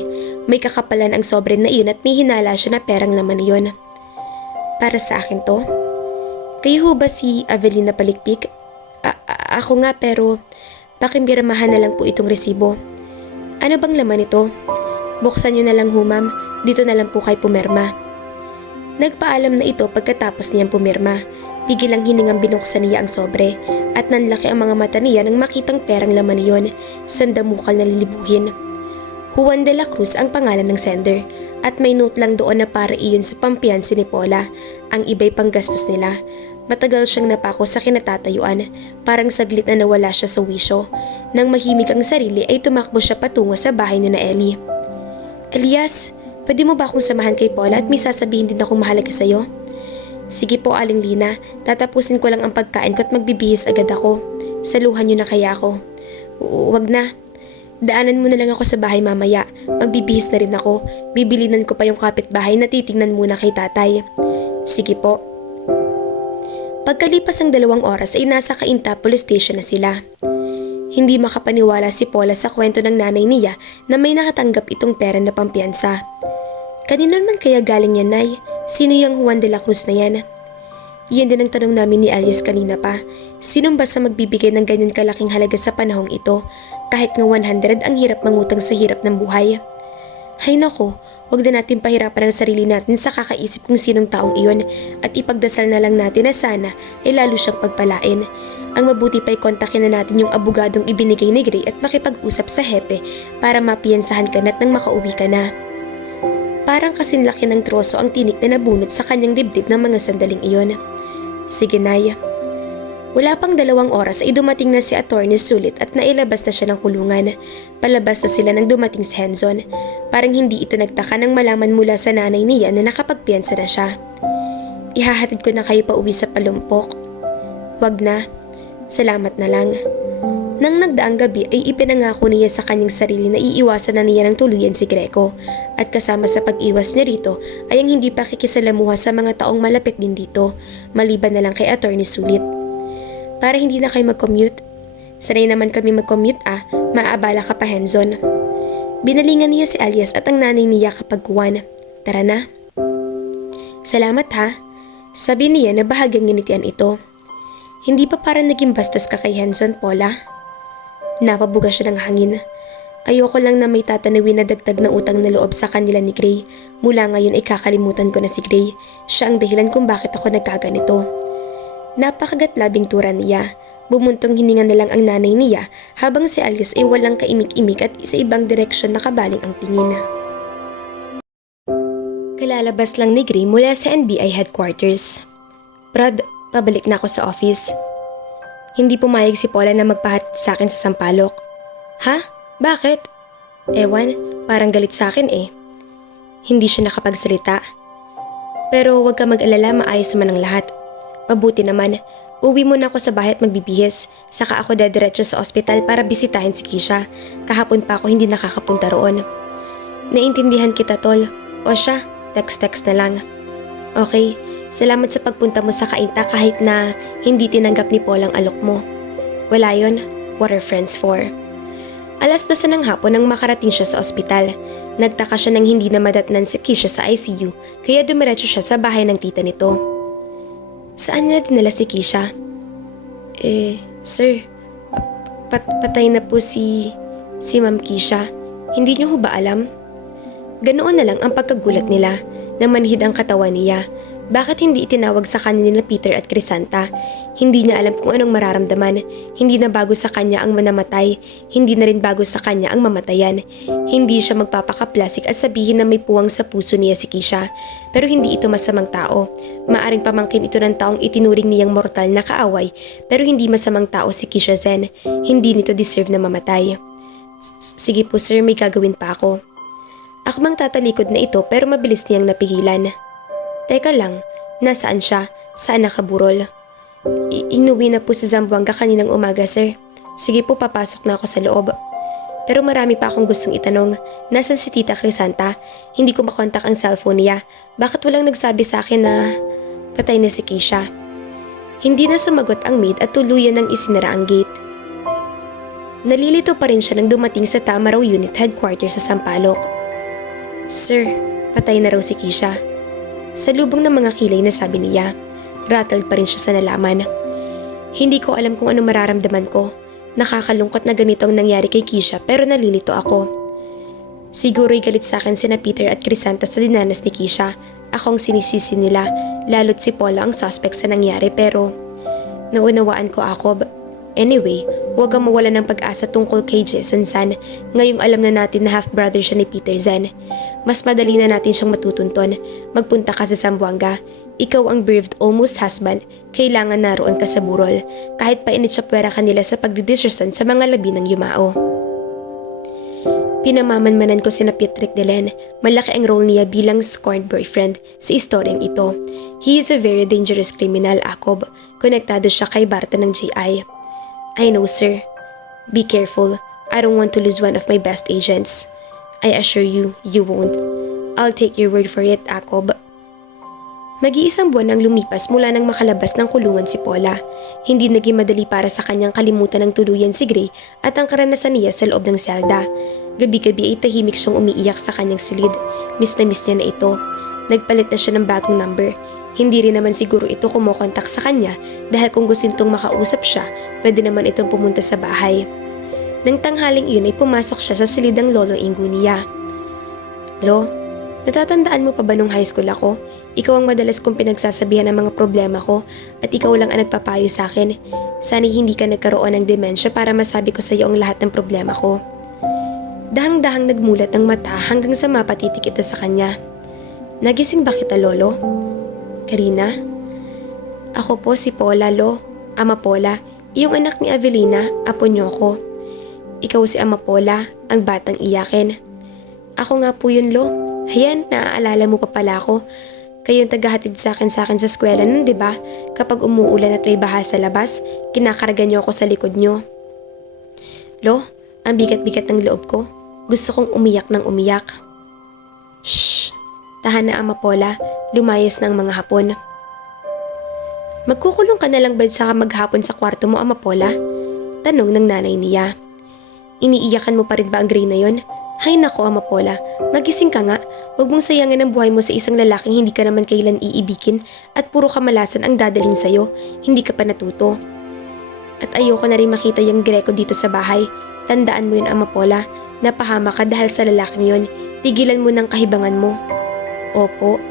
May kakapalan ang sobre na iyon at may hinala siya na perang laman iyon. Para sa akin to? Kayo ho ba si Avelina Palikpik? Ako nga, pero pakibirmahan na lang po itong resibo. Ano bang laman ito? Buksan niyo na lang ho, ma'am. Dito na lang po kay pumirma. Nagpaalam na ito pagkatapos niyang pumirma. Bigilang hiningang binuksan niya ang sobre at nanlaki ang mga mata niya nang makitang perang laman niyon. Sandamukal na lilibuhin. Juan de la Cruz ang pangalan ng sender at may note lang doon na para iyon sa pampiyansi ni Paula. Ang iba'y panggastos nila. Matagal siyang napako sa kinatatayuan, parang saglit na nawala siya sa wisyo. Nang mahimik ang sarili ay tumakbo siya patungo sa bahay ni na Ellie. Elias, pwede mo ba akong samahan kay Paula at may sasabihin din akong mahalaga sa'yo? Sige po, Aling Lina, tatapusin ko lang ang pagkain ko at magbibihis agad ako. Saluhan niyo na kaya ako. Wag na. Daanan mo na lang ako sa bahay mamaya. Magbibihis na rin ako. Bibilinan ko pa yung kapitbahay na titingnan muna kay tatay. Sige po. Pagkalipas ng 2 oras ay nasa Cainta Police Station na sila. Hindi makapaniwala si Paula sa kwento ng nanay niya na may nakatanggap itong pera na pampiyansa. Kanino naman kaya galing yan, Nay? Sino yung Juan de la Cruz na yan? Iyan din ang tanong namin ni Elias kanina pa. Sinong ba sa magbibigay ng ganyan kalaking halaga sa panahong ito? Kahit nga 100 ang hirap mangutang sa hirap ng buhay. Hay nako, huwag na natin pahirapan ang sarili natin sa kakaisip kung sinong taong iyon at ipagdasal na lang natin na sana ay lalo siyang pagpalain. Ang mabuti pa'y kontakin na natin yung abogadong ibinigay ni Gray at makipag-usap sa hepe para mapiyansahan ka na't nang makauwi ka na. Parang kasinlaki ng troso ang tinik na nabunot sa kanyang dibdib ng mga sandaling iyon. Sige, Nay. Wala pang 2 oras ay dumating na si Attorney Sulit at nailabas na siya ng kulungan. Palabas na sila nang dumating si Henzon. Parang hindi ito nagtaka nang malaman mula sa nanay niya na nakapagpiyansa na siya. Ihahatid ko na kayo pa uwi sa Palumpok. Wag na. Salamat na lang. Nang nagdaang gabi ay ipinangako niya sa kanyang sarili na iiwasan na niya ng tuluyan si Greco at kasama sa pag-iwas niya rito ay ang hindi pa kikisalamuha sa mga taong malapit din dito, maliban na lang kay Attorney Sulit. Para hindi na kayo mag-commute. Sanay naman kami mag-commute maaabala ka pa, Henzon. Binalingan niya si Elias at ang nanay niya kapag kuwan. Tara na. Salamat ha. Sabi niya na bahagyang nginitian ito. Hindi pa parang naging bastos ka kay Henzon, Paula? Napabuga siya ng hangin. Ayoko lang na may tatanawin na dagdag na utang na loob sa kanila ni Gray. Mula ngayon ay kakalimutan ko na si Gray. Siya ang dahilan kung bakit ako nagkaganito. Napakagat-labing tura niya. Bumuntong hininga na lang ang nanay niya habang si Alice ay walang kaimik-imik at sa ibang direksyon nakabaling ang tingin. Kalalabas lang ni Gray mula sa NBI headquarters. Brad, pabalik na ako sa office. Hindi pumayag si Paula na magpahatid sa akin sa Sampaloc. Ha? Bakit? Ewan, parang galit sa akin eh. Hindi siya nakapagsalita. Pero huwag ka mag-alala, maayos naman ang lahat. Mabuti naman, uwi muna ako sa bahay at magbibihis. Saka ako dediretso sa ospital para bisitahin si Kisha. Kahapon pa ako hindi nakakapunta roon. Naintindihan kita, Tol. O siya, text-text na lang. Okay, salamat sa pagpunta mo sa Cainta kahit na hindi tinanggap ni Paul ang alok mo. Wala yon, what are friends for? Alas 2 ng hapon nang makarating siya sa ospital. Nagtaka siya nang hindi na madatnan si Kisha sa ICU kaya dumiretso siya sa bahay ng tita nito. Saan niya dinala si Kisha? Sir, patay na po si Ma'am Kisha. Hindi niyo ho ba alam? Ganoon na lang ang pagkagulat nila na manhid ang katawan niya. Bakit hindi itinawag sa kanya nila Peter at Crisanta? Hindi niya alam kung anong mararamdaman. Hindi na bago sa kanya ang manamatay. Hindi na rin bago sa kanya ang mamatayan. Hindi siya magpapakaplasik at sabihin na may puwang sa puso niya si Kisha. Pero hindi ito masamang tao. Maaring pamangkin ito ng taong itinuring niyang mortal na kaaway. Pero hindi masamang tao si Kisha Zen. Hindi nito deserve na mamatay. Sige po sir, may gagawin pa ako. Akmang tatalikod na ito pero mabilis niyang napigilan. Teka lang, nasaan siya? Saan nakaburol? Inuwi na po sa Zamboanga kaninang umaga, sir. Sige po, papasok na ako sa loob. Pero marami pa akong gustong itanong. Nasaan si Tita Crisanta? Hindi ko makontak ang cellphone niya. Bakit walang nagsabi sa akin na patay na si Keisha? Hindi na sumagot ang maid at tuluyan nang isinara ang gate. Nalilito pa rin siya nang dumating sa Tamaraw Unit Headquarters sa Sampaloc. Sir, patay na raw si Keisha. Sa lubong ng mga kilay na sabi niya, rattled pa rin siya sa nalaman. Hindi ko alam kung ano mararamdaman ko. Nakakalungkot na ganito ang nangyari kay Keisha pero nalilito ako. Siguro'y galit sa akin sina Peter at Crisanta sa dinanas ni Keisha. Ako ang sinisisi nila, lalo't si Paula ang suspect sa nangyari pero naunawaan ko ako. Anyway, huwag kang mawala ng pag-asa tungkol kay Jason San. Ngayong alam na natin na half-brother siya ni Peter Zan. Mas madali na natin siyang matutunton. Magpunta ka sa Zamboanga. Ikaw ang bereaved almost husband, kailangan naroon ka sa burol. Kahit painit siya pwera kanila sa pagdidesisyon sa mga labi ng yumao. Pinamamanmanan ko sina Patrick Delen. Malaki ang role niya bilang scorned boyfriend sa istoryang ito. He is a very dangerous criminal, Akob. Konektado siya kay Barta ng GI. I know, sir. Be careful. I don't want to lose one of my best agents. I assure you, you won't. I'll take your word for it, Akob. Mag-iisang buwan ang lumipas mula nang makalabas ng kulungan si Paula. Hindi naging madali para sa kanyang kalimutan ng tuluyan si Gray at ang karanasan niya sa loob ng selda. Gabi-gabi ay tahimik siyang umiiyak sa kanyang silid. Miss na miss niya na ito. Nagpalit na siya ng bagong number. Hindi rin naman siguro ito kumokontak sa kanya dahil kung gusto nitong makausap siya, pwede naman itong pumunta sa bahay. Nang tanghaling iyon ay pumasok siya sa silid ng lolo Ingo niya. Lo, natatandaan mo pa ba nung high school ako? Ikaw ang madalas kong pinagsasabihan ng mga problema ko at ikaw lang ang nagpapayo sa akin. Sana'y hindi ka nagkaroon ng demensya para masabi ko sa iyo ang lahat ng problema ko. Dahang-dahang nagmulat ng mata hanggang sa mapatitik ito sa kanya. Nagising ba kita, Lolo? Karina? Ako po si Paula, Lo. Ama Paula, iyong anak ni Avelina, apo niyo ko. Ikaw si Ama Paula, ang batang iyakin. Ako nga po yun, Lo. Hayan, naaalala mo pa pala ako. Kayo yung tagahatid sa akin sa eskwela nun, di ba? Kapag umuulan at may baha sa labas, kinakarga niyo ako sa likod niyo. Lo, ang bigat-bigat ng loob ko. Gusto kong umiyak ng umiyak. Shh! Tahan na, Ama Paula. Lumayas na ang mga hapon. Magkukulong ka na lang ba sa maghapon sa kwarto mo, Ama Paula? Tanong ng nanay niya. Iniiyakan mo pa rin ba ang Gray na yon? Hay nako, Ama Paula, magising ka nga. Huwag mong sayangin ang buhay mo sa isang lalaking hindi ka naman kailan iibigin at puro kamalasan ang dadaling sa'yo. Hindi ka pa natuto. At ayoko na rin makita yung Greco dito sa bahay. Tandaan mo yun, Ama Paula. Napahama ka dahil sa lalaking yun. Tigilan mo ng kahibangan mo. Opo.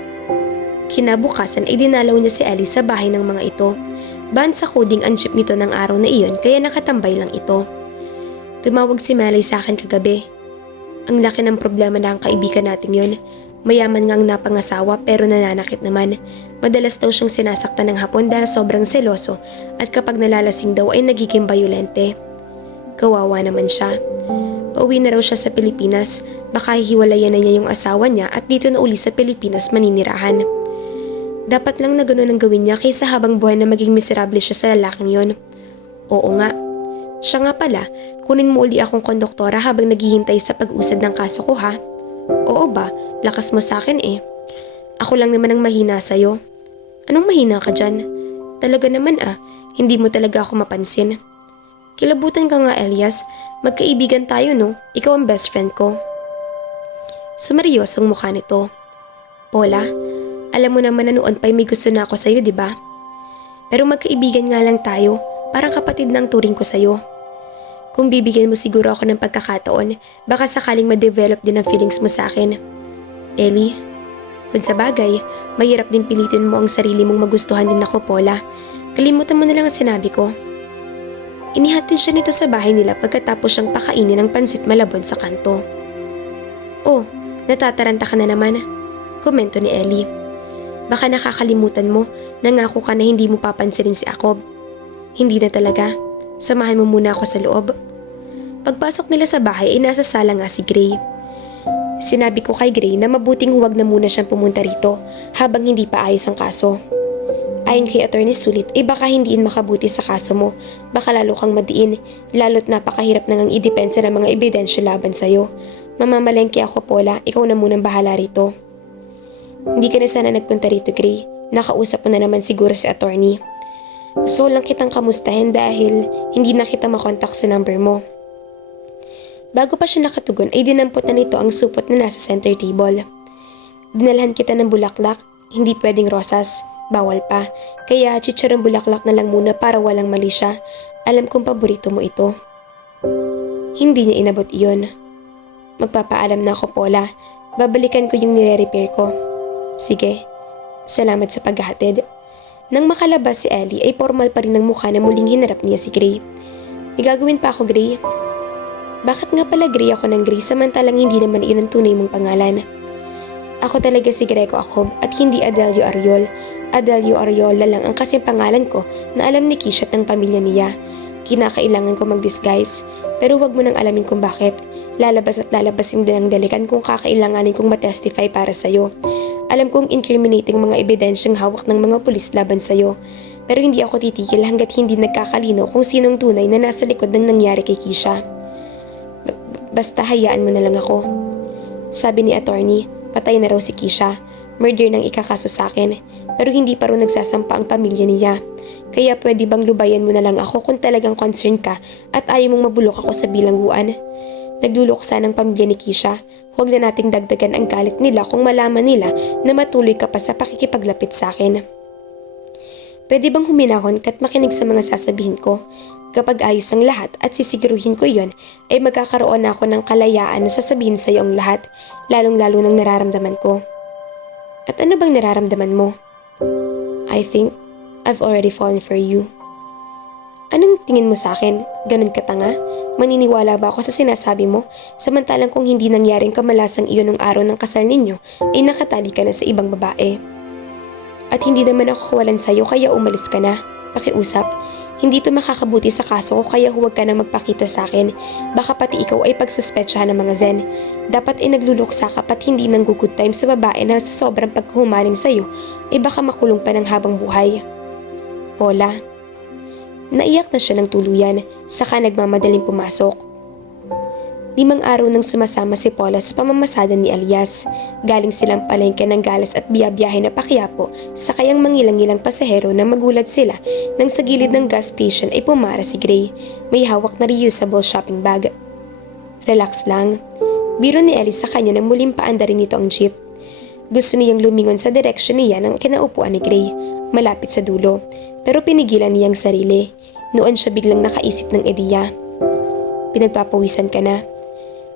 Kinabukasan ay dinalaw niya si Ellie sa bahay ng mga ito. Ban sa coding ang jeep nito ng araw na iyon kaya nakatambay lang ito. Tumawag si Melay sa akin kagabi. Ang laki ng problema na ang kaibigan natin yun. Mayaman ngang napangasawa pero nananakit naman. Madalas daw siyang sinasaktan ng hapon dahil sobrang seloso at kapag nalalasing daw ay nagiging bayolente. Kawawa naman siya. Pauwi na raw siya sa Pilipinas. Baka hiwalayan na niya yung asawa niya at dito na uli sa Pilipinas maninirahan. Dapat lang na gano'n ang gawin niya kaysa habang buhay na maging miserable siya sa lalaking yon. Oo nga. Siya nga pala, kunin mo uli akong konduktora habang naghihintay sa pag-usad ng kaso ko ha. Oo ba? Lakas mo sa akin eh. Ako lang naman ang mahina sa'yo. Anong mahina ka dyan? Talaga naman hindi mo talaga ako mapansin. Kilabutan ka nga, Elias. Magkaibigan tayo no? Ikaw ang best friend ko. Sumaryosong mukha nito. Paula, alam mo naman na noon pa'y may gusto na ako sa'yo, di ba? Pero magkaibigan nga lang tayo. Parang kapatid na ang turing ko sa'yo. Kung bibigyan mo siguro ako ng pagkakataon, baka sakaling ma-develop din ang feelings mo sa akin. Ellie, kung sa bagay, mahirap din pilitin mo ang sarili mong magustuhan din ako, Paula. Kalimutan mo na lang ang sinabi ko. Inihatid siya nito sa bahay nila pagkatapos siyang pakainin ng pansit malabon sa kanto. Oh, natataranta ka na naman, komento ni Ellie. Baka nakakalimutan mo, nangako ka na hindi mo papansinin si Akob. Hindi na talaga. Samahan mo muna ako sa loob. Pagpasok nila sa bahay ay nasa sala nga si Gray. Sinabi ko kay Gray na mabuting huwag na muna siyang pumunta rito habang hindi pa ayos ang kaso. Ayon kay Attorney Sulit ay baka hindiin makabuti sa kaso mo. Baka lalo kang madiin, lalo't napakahirap na ngang idepensa ng mga ebidensya laban sa'yo. Mamamalengke ako, Paula, ikaw na munang bahala rito. Hindi ka na sana nagpunta rito, Gray. Nakausap mo na naman siguro si Attorney. Gusto lang kitang kamustahin dahil hindi na kita makontak sa number mo. Bago pa siya nakatugon ay dinampot na nito ang supot na nasa center table. Dinalhan kita ng bulaklak, hindi pwedeng rosas, bawal pa, kaya chicharong bulaklak na lang muna para walang mali siya. Alam kong paborito mo ito. Hindi niya inabot iyon. Magpapaalam na ako, Paula. Babalikan ko yung nire-repair ko. Sige, salamat sa paghahatid. Nang makalabas si Ellie ay formal pa rin ang mukha na muling hinarap niya si Gray. May gagawin pa ako, Gray. Bakit nga pala Gray ako ng Gray samantalang hindi naman iyon ang tunay mong pangalan? Ako talaga si Greco Acob at hindi Adelio Ariol. Adelio Ariola lang ang kasing pangalan ko na alam ni Kisha at ng pamilya niya. Kinakailangan ko mag-disguise pero wag mo nang alamin kung bakit. Lalabas at lalabasin din ang dalikan kung kakailanganin kong matestify para sa'yo. Alam kong incriminating mga ebidensyang hawak ng mga pulis laban sa'yo. Pero hindi ako titigil hanggat hindi nagkakalino kung sinong tunay na nasa likod ng nangyari kay Kisha. Basta hayaan mo na lang ako. Sabi ni Attorney, patay na raw si Kisha. Murder nang ikakaso sa akin. Pero hindi pa rin nagsasampa ang pamilya niya. Kaya pwede bang lubayan mo na lang ako kung talagang concerned ka at ayaw mong mabulok ako sa bilangguan? Naglulok sana ang pamilya ni Kisha. Huwag na nating dagdagan ang galit nila kung malaman nila na matuloy ka pa sa pakikipaglapit sa akin. Pwede bang huminahon ka't makinig sa mga sasabihin ko? Kapag ayos ang lahat at sisiguruhin ko yon, ay magkakaroon ako ng kalayaan na sasabihin sa iyo ang lahat, lalong-lalo ng nararamdaman ko. At ano bang nararamdaman mo? I think I've already fallen for you. Anong tingin mo sa akin? Ganun ka tanga? Maniniwala ba ako sa sinasabi mo? Samantalang kung hindi nangyaring kamalasang iyon nung araw ng kasal ninyo, ay nakatali ka na sa ibang babae. At hindi naman ako kawalan sa'yo kaya umalis ka na. Pakiusap. Hindi to makakabuti sa kaso ko kaya huwag ka nang magpakita sa akin. Baka pati ikaw ay pagsuspetsyahan ng mga Zen. Dapat ay nagluluksa ka pat hindi nang good time sa babae na sa sobrang paghumaling sa'yo ay baka makulong pa ng habang buhay. Paula. Naiyak na siya ng tuluyan, saka nagmamadaling pumasok. 5 araw nang sumasama si Paula sa pamamasada ni Elias. Galing silang palengke ng Galas at biyabiyahe na pakiapo sa kayang mangilang-ilang pasahero na magulat sila nang sa gilid ng gas station ay pumara si Gray. May hawak na reusable shopping bag. Relax lang. Biro ni Ellie sa kanya nang muling paandarin nito ang jeep. Gusto niyang lumingon sa direksyon niya ng kinaupuan ni Gray, malapit sa dulo, pero pinigilan niyang sarili. Noon siya biglang nakaisip ng ideya. Pinagpapawisan ka na.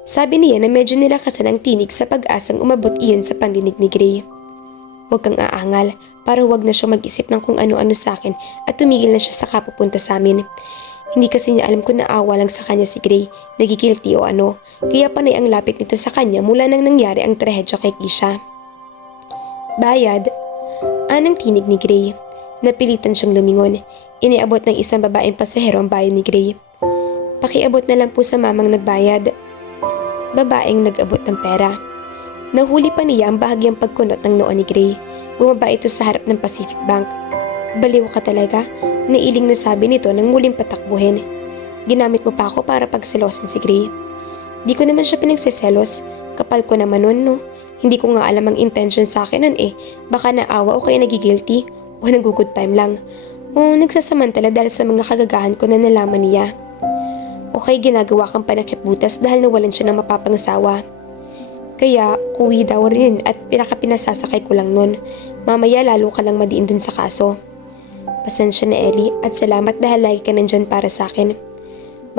Sabi niya na medyo nilakasan ang tinig sa pag-asang umabot iyon sa pandinig ni Gray. Huwag kang aangal para huwag na siya mag-isip ng kung ano-ano sa akin at tumigil na siya sa kapupunta sa amin. Hindi kasi niya alam kung naawa lang sa kanya si Gray, nagigilty o ano, kaya panay ang lapit nito sa kanya mula nang nangyari ang trahedya kay Kisha. Bayad? Anang tinig ni Gray. Napilitan siyang lumingon. Iniabot ng isang babaeng pasahero ang bayad ni Gray. Pakiabot na lang po sa mamang nagbayad. Babaeng nag-abot ng pera. Nahuli pa niya ang bahagyang pagkunot ng noo ni Gray. Bumaba ito sa harap ng Pacific Bank. Baliw ka talaga, nailing na sabi nito nang muling patakbuhin. Ginamit mo pa ako para pagselosan si Gray. Di ko naman siya pinagseselos, kapal ko naman nun no. Hindi ko nga alam ang intention sa akin nun eh. Baka naawa o kaya nagigilty o nag-good time lang. O nagsasamantala dahil sa mga kagagahan ko na nalaman niya. Okay, ginagawa kang panakip-butas dahil nawalan siya ng mapapangsawa. Kaya, kuwi daw rin at pinakapinasasakay ko lang nun. Mamaya lalo ka lang madiin dun sa kaso. Pasensya na Ellie at salamat dahil lagi ka nandyan para sa akin.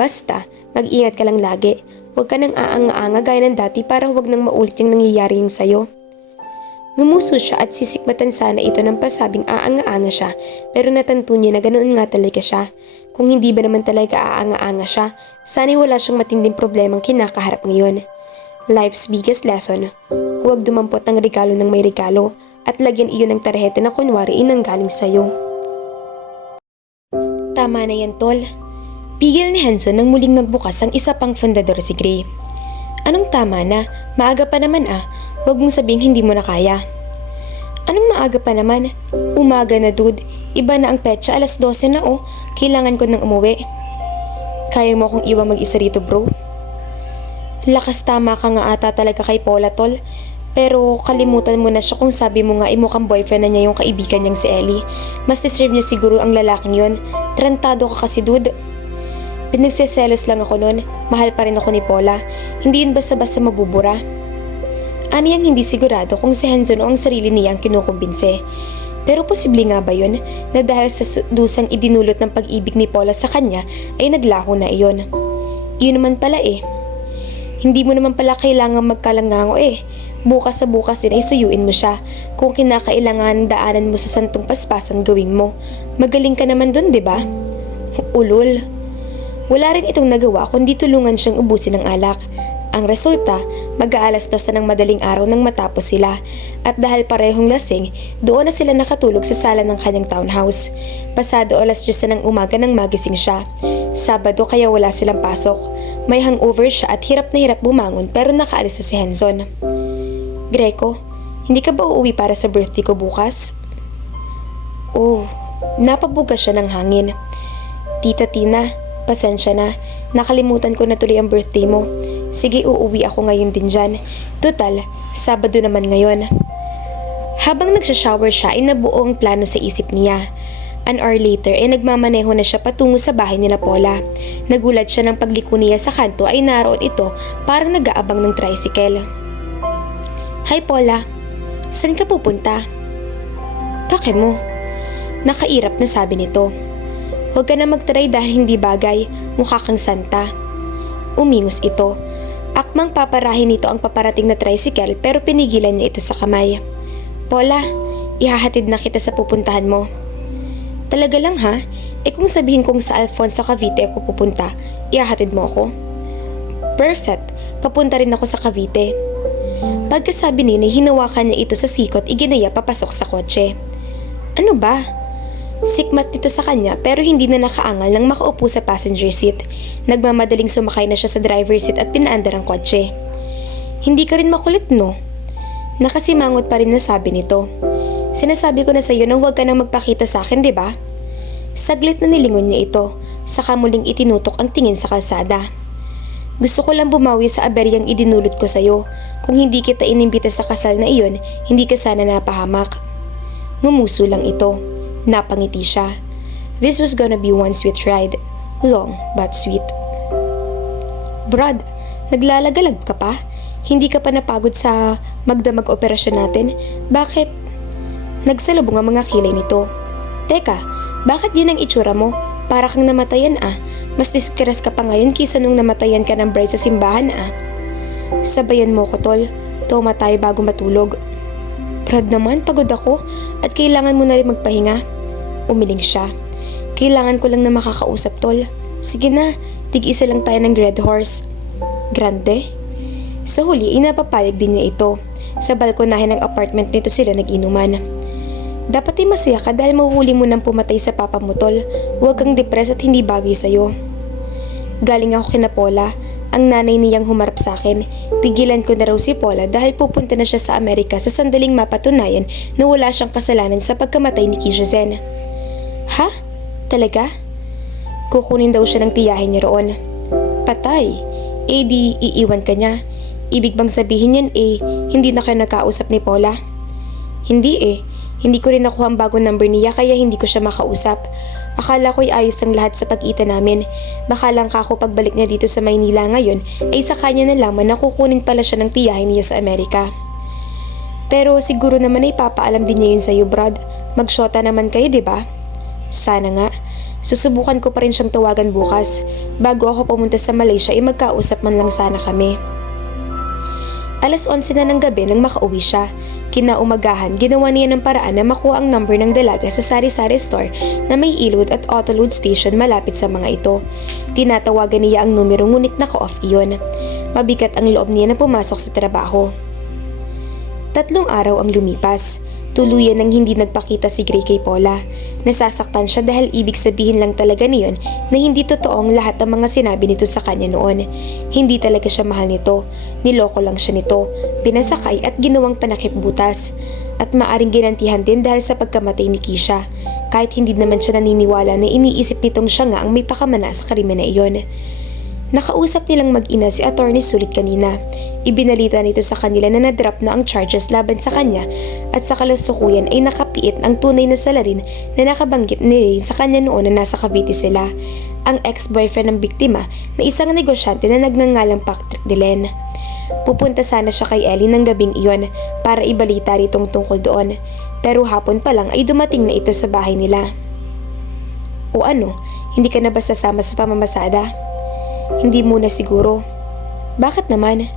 Basta, mag-ingat ka lang lagi. Huwag ka nang aanga-anga gaya ng dati para huwag nang maulit yung nangyayari yung sayo. Ngumuso siya at sisikmatan sana ito ng pasabing aanga-anga siya pero natanto niya na ganoon nga talaga siya. Kung hindi ba naman talaga aanga-anga siya, sana'y wala siyang matinding problemang kinakaharap ngayon. Life's biggest lesson, huwag dumampot ng regalo ng may regalo at lagyan iyon ng tarheta na kunwari inanggaling sa'yo. Tama na yan, tol. Pigil ni Henson nang muling magbukas ang isa pang fundador si Gray. Anong tama na? Maaga pa naman ah. Huwag mong sabihing hindi mo na kaya. Anong maaga pa naman? Umaga na dude. Iba na ang petsa, alas 12 na oh. Kailangan ko nang umuwi. Kaya mo akong iwan mag-isa rito, bro? Lakas, tama ka nga ata talaga kay Paula, tol. Pero kalimutan mo na siya kung sabi mo nga mukhang boyfriend na niya yung kaibigan niyang si Ellie. Mas deserve niya siguro ang lalaking yon. Trantado ka kasi, dude. Pinagseselos lang ako nun. Mahal pa rin ako ni Paula. Hindi yun basta-basta mabubura. Aniyang hindi sigurado kung si Hanzo o ang sarili niyang kinukumbinse. Pero posible nga ba yun na dahil sa dusang idinulot ng pag-ibig ni Paula sa kanya ay naglaho na iyon? Iyon naman pala eh. Hindi mo naman pala kailangan magkalangango eh. Bukas sa bukas din ay suyuin mo siya. Kung kinakailangan daanan mo sa santong paspasan gawin mo. Magaling ka naman dun, di ba? Ulol. Wala rin itong nagawa kundi tulungan siyang ubusin ng alak. Ang resulta, mag-aalas 12 ng madaling araw nang matapos sila. At dahil parehong lasing, doon na sila nakatulog sa sala ng kanyang townhouse. Pasado alas 10 ng umaga nang magising siya. Sabado kaya wala silang pasok. May hangover siya at hirap na hirap bumangon pero nakaalis na si Henzon. Greco, hindi ka ba uuwi para sa birthday ko bukas? Oh, napabuga siya ng hangin. Tita Tina, pasensya na. Nakalimutan ko na tuloy ang birthday mo. Sige, uuwi ako ngayon din dyan. Total, Sabado naman ngayon. Habang nagsashower siya ay nabuo ang plano sa isip niya. An hour later ay nagmamaneho na siya patungo sa bahay nila Paula. Nagulat siya ng pagliko niya sa kanto ay naroon ito parang nag-aabang ng tricycle. Hi Paula, saan ka pupunta? Pake mo. Nakairap na sabi nito. Huwag ka na magtry dahil hindi bagay, mukha kang santa. Umingos ito. Akmang paparahin nito ang paparating na tricycle pero pinigilan niya ito sa kamay. Paula, ihahatid na kita sa pupuntahan mo. Talaga lang ha? Kung sabihin kong sa Alfonso Cavite ako pupunta, ihahatid mo ako? Perfect, papunta rin ako sa Cavite. Pagkasabi niya, hinawakan niya ito sa sikot, iginaya papasok sa kotse. Ano ba? Sikmat nito sa kanya pero hindi na nakaangal nang makaupo sa passenger seat. Nagmamadaling sumakay na siya sa driver seat at pinaandar ang kotse. Hindi ka rin makulit no? Nakasimangot pa rin na sabi nito. Sinasabi ko na sa iyo na huwag ka nang magpakita sa akin, di ba? Saglit na nilingon niya ito, saka muling itinutok ang tingin sa kalsada. Gusto ko lang bumawi sa aberyang idinulot ko sa iyo. Kung hindi kita inimbita sa kasal na iyon, hindi ka sana napahamak. Ngumuso lang ito. Napangiti siya. This was gonna be one sweet ride. Long but sweet. Brad, naglalagalag ka pa? Hindi ka pa napagod sa magdamag operasyon natin? Bakit? Nagsalubong ang mga kilay nito. Teka, bakit yun ang itsura mo? Para kang namatayan ah. Mas diskeras ka pa ngayon kisa nung namatayan ka ng bride sa simbahan ah. Sabayan mo ko tol. Toma tayo bago matulog. Brad naman, pagod ako at kailangan mo na rin magpahinga. Umiling siya. Kailangan ko lang na makakausap tol. Sige na, tig-isa lang tayo ng Red Horse. Grande? Sa huli, inapapayag din niya ito. Sa balkonahe ng apartment nito sila nag-inuman. Dapat ay masaya ka dahil mahuhuli mo nang pumatay sa papa mo tol. Huwag kang depressed at hindi bagay sa'yo. Galing ako kina Paula. Ang nanay niyang humarap sa akin. Tigilan ko na raw si Paula dahil pupunta na siya sa Amerika sa sandaling mapatunayan na wala siyang kasalanan sa pagkamatay ni Keisha Zen. Ha? Talaga? Kukunin daw siya ng tiyahin niya roon. Patay. Di iiwan ka niya. Ibig bang sabihin yan hindi na kayo nakausap ni Paula? Hindi Hindi ko rin nakuha ang bagong number niya kaya hindi ko siya makausap. Akala ko'y ayos ang lahat sa pag-ita namin. Baka lang kako pagbalik niya dito sa Maynila ngayon ay sa kanya nalaman na kukunin pala siya ng tiyahin niya sa Amerika. Pero siguro naman ay papaalam din niya yun sa'yo, Brad. Magsyota naman kayo, di ba? Sana nga. Susubukan ko pa rin siyang tawagan bukas. Bago ako pumunta sa Malaysia ay magkausap man lang sana kami. Alas 11 na ng gabi nang makauwi siya. Kinaumagahan, ginawa niya ng paraan na makuha ang number ng dalaga sa sari-sari store na may ilod at autoload station malapit sa mga ito. Tinatawagan niya ang numero ngunit naka-off iyon. Mabigat ang loob niya na pumasok sa trabaho. 3 araw ang lumipas. Tuluyan nang hindi nagpakita si Gray kay Paula. Nasasaktan siya dahil ibig sabihin lang talaga niyon na hindi totoong lahat ng mga sinabi nito sa kanya noon. Hindi talaga siya mahal nito. Niloko lang siya nito. Pinasakay at ginawang panakip butas. At maaring ginantihan din dahil sa pagkamatay ni Keisha. kahit hindi naman siya naniniwala na iniisip nitong siya nga ang may pakamana sa krimen na iyon. Nakausap nilang mag-ina si Atty. Sulit kanina. Ibinalita nito sa kanila na na-drop na ang charges laban sa kanya at sa kalusukuyan ay nakapiit ang tunay na salarin na nakabanggit ni Ray sa kanya noon na nasa Cavite sila, ang ex-boyfriend ng biktima na isang negosyante na nagngangalang Patrick Delen. Pupunta sana siya kay Ellie ng gabing iyon para ibalita ritong tungkol doon, pero hapon pa lang ay dumating na ito sa bahay nila. O ano, hindi ka na ba sasama sa pamamasada? Hindi muna siguro. Bakit naman?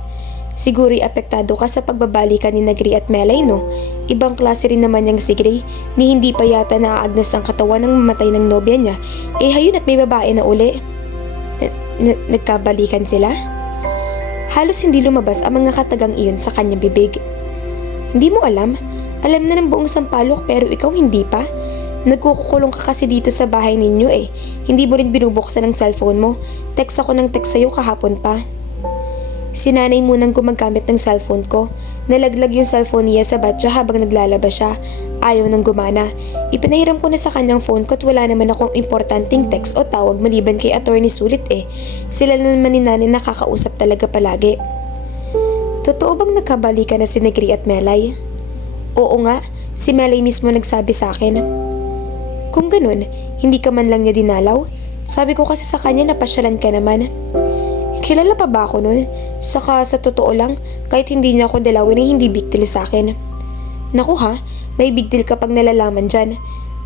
Siguro'y apektado ka sa pagbabalikan ni Gray at Melay, no? Ibang klase rin naman niyang si Gray, ni hindi pa yata naaagnas ang katawan ng mamatay ng nobya niya. Hayun at may babae na uli. Nagkabalikan sila? Halos hindi lumabas ang mga katagang iyon sa kanyang bibig. Hindi mo alam? Alam na ng buong Sampaloc pero ikaw hindi pa? Nagkukulong ka kasi dito sa bahay ninyo Hindi mo rin binubuksan ang cellphone mo. Text ako ng text sa'yo kahapon pa. Si nanay munang gumagamit ng cellphone ko. Nalaglag yung cellphone niya sa batya habang naglalaba siya. Ayaw nang gumana. Ipinahiram ko na sa kanyang phone ko at wala naman akong importanteng text o tawag maliban kay Atty. Sulit Sila na naman ni nanay nakakausap talaga palagi. Totoo bang nagkabalikan na si Gray at Melay? Oo nga, si Melay mismo nagsabi sa akin. Kung ganun, hindi ka man lang niya dinalaw? Sabi ko kasi sa kanya na pasyalan ka naman. Kilala pa ba ako nun? Saka sa totoo lang, kahit hindi niya ako dalawin ay hindi big deal sa akin. Naku ha, may big deal kapag nalalaman dyan.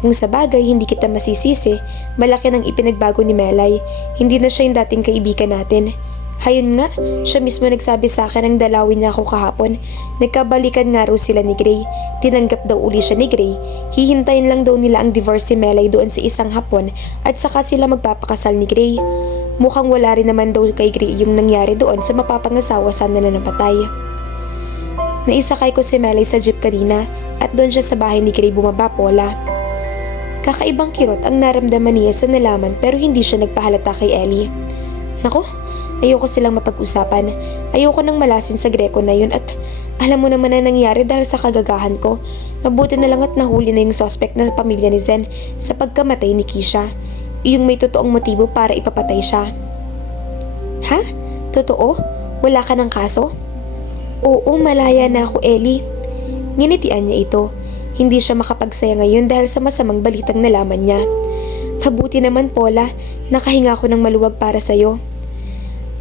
Kung sa bagay hindi kita masisisi, malaki nang ipinagbago ni Melay. Hindi na siya yung dating kaibigan natin. Hayun nga, siya mismo nagsabi sa akin ang dalawin niya ako kahapon. Nagkabalikan nga raw sila ni Gray. Tinanggap daw uli siya ni Gray. Hihintayin lang daw nila ang divorce si Melay doon sa isang hapon at saka sila magpapakasal ni Gray. Mukhang wala rin naman daw kay Gray yung nangyari doon sa mapapangasawa sana na napatay. Naisakay ko si Melay sa jeep kanina at doon siya sa bahay ni Gray bumaba, Paula. Kakaibang kirot ang naramdaman niya sa nalaman pero hindi siya nagpahalata kay Ellie. Naku, ayoko silang mapag-usapan. Ayoko nang malasin sa Greco na yun at alam mo naman na nangyari dahil sa kagagahan ko. Mabuti na lang at nahuli na yung suspect na pamilya ni Zen sa pagkamatay ni Keisha. Iyong may totoong motibo para ipapatay siya. Ha? Totoo? Wala ka ng kaso? Oo, malaya na ako, Ellie. Nginitian niya ito. Hindi siya makapagsaya ngayon dahil sa masamang balitang nalaman niya. Mabuti naman, Paula. Nakahinga ko ng maluwag para sa'yo.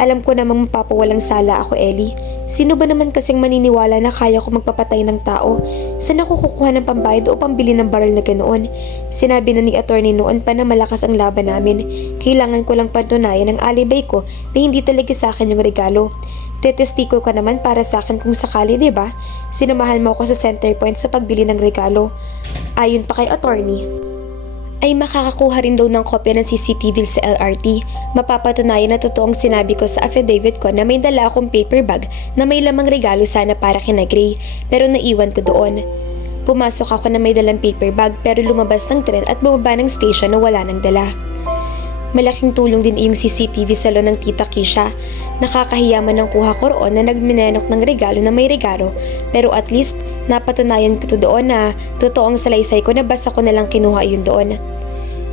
Alam ko namang mapapawalang sala ako, Ellie. Sino ba naman kasing maniniwala na kaya ko magpapatay ng tao? Saan ako kukuha ng pambayad o pambili ng baril na ganoon? Sinabi na ni attorney noon pa na malakas ang laban namin. Kailangan ko lang patunayan ang alibay ko na hindi talaga sa akin yung regalo. Tetestiko ka naman para sa akin kung sakali, diba? Sinamahan mo ako sa center point sa pagbili ng regalo. Ayon pa kay attorney, ay makakakuha rin daw ng kopya ng CCTV sa LRT. Mapapatunayan na totoong sinabi ko sa affidavit ko na may dala akong paper bag na may lamang regalo sana para kina Gray, pero naiwan ko doon. Pumasok ako na may dalang paper bag pero lumabas ng tren at bumaba ng station na wala nang dala. Malaking tulong din iyong CCTV sa salon ng Tita Keisha. Nakakahiyaman ang kuha ko roon na nagminenok ng regalo na may regalo, pero at least napatunayan ko to doon na totoong salaysay ko na basta ko na lang kinuha yun doon.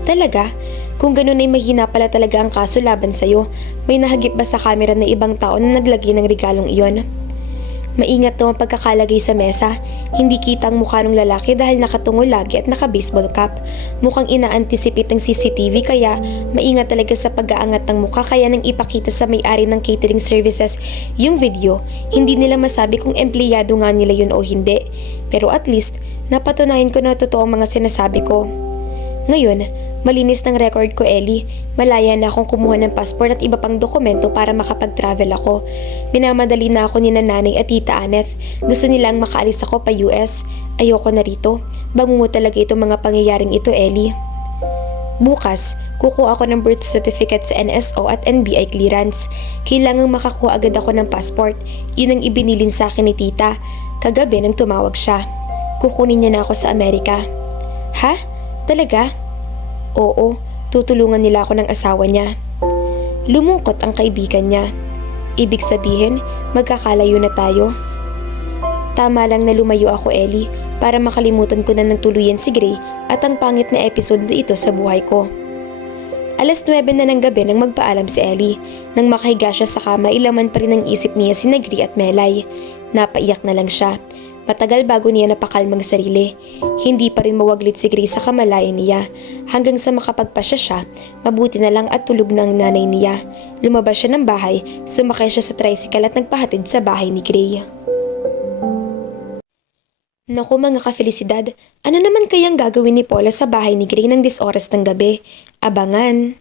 Talaga? Kung ganun ay mahina pala talaga ang kaso laban sa'yo. May nahagip ba sa camera na ibang tao na naglagay ng regalong iyon? Maingat daw ang pagkakalagay sa mesa. Hindi kita ang mukha ng lalaki dahil nakatungo lagi at naka-baseball cap. Mukhang ina-anticipate ng CCTV kaya maingat talaga sa pag-aangat ng mukha kaya nang ipakita sa may-ari ng catering services yung video. Hindi nila masabi kung empleyado nga nila yun o hindi. Pero at least, napatunayan ko na totoo ang mga sinasabi ko. Ngayon, malinis ng record ko, Ellie. Malaya na akong kumuha ng passport at iba pang dokumento para makapag-travel ako. Minamadali na ako ni nanay at tita Annette. Gusto nilang makaalis ako pa US. Ayoko na rito. Bangungo talaga itong mga pangyayaring ito, Ellie. Bukas, kukuha ako ng birth certificate sa NSO at NBI clearance. Kailangang makakuha agad ako ng passport. Yun ang ibinilin sa akin ni tita. Kagabi nang tumawag siya. Kukunin niya na ako sa Amerika. Ha? Talaga? Oo, tutulungan nila ako ng asawa niya. Lumungkot ang kaibigan niya. Ibig sabihin, magkakalayo na tayo. Tama lang na lumayo ako, Ellie, para makalimutan ko na ng tuluyan si Gray at ang pangit na episode na ito sa buhay ko. Alas 9 na ng gabi nang magpaalam si Ellie. Nang makahiga siya sa kama, ilaman pa rin ang isip niya si Gri at Melay. Napaiyak na lang siya. Matagal bago niya napakalmang sarili. Hindi pa rin mawaglit si Gri sa kamalayan niya. Hanggang sa makapagpasya siya, mabuti na lang at tulog ng nanay niya. Lumabas siya ng bahay, sumakay siya sa tricycle at nagpahatid sa bahay ni Gri. Naku mga ka-Felicidad, ano naman kayang gagawin ni Paula sa bahay ni Gray ng 10 oras ng gabi? Abangan!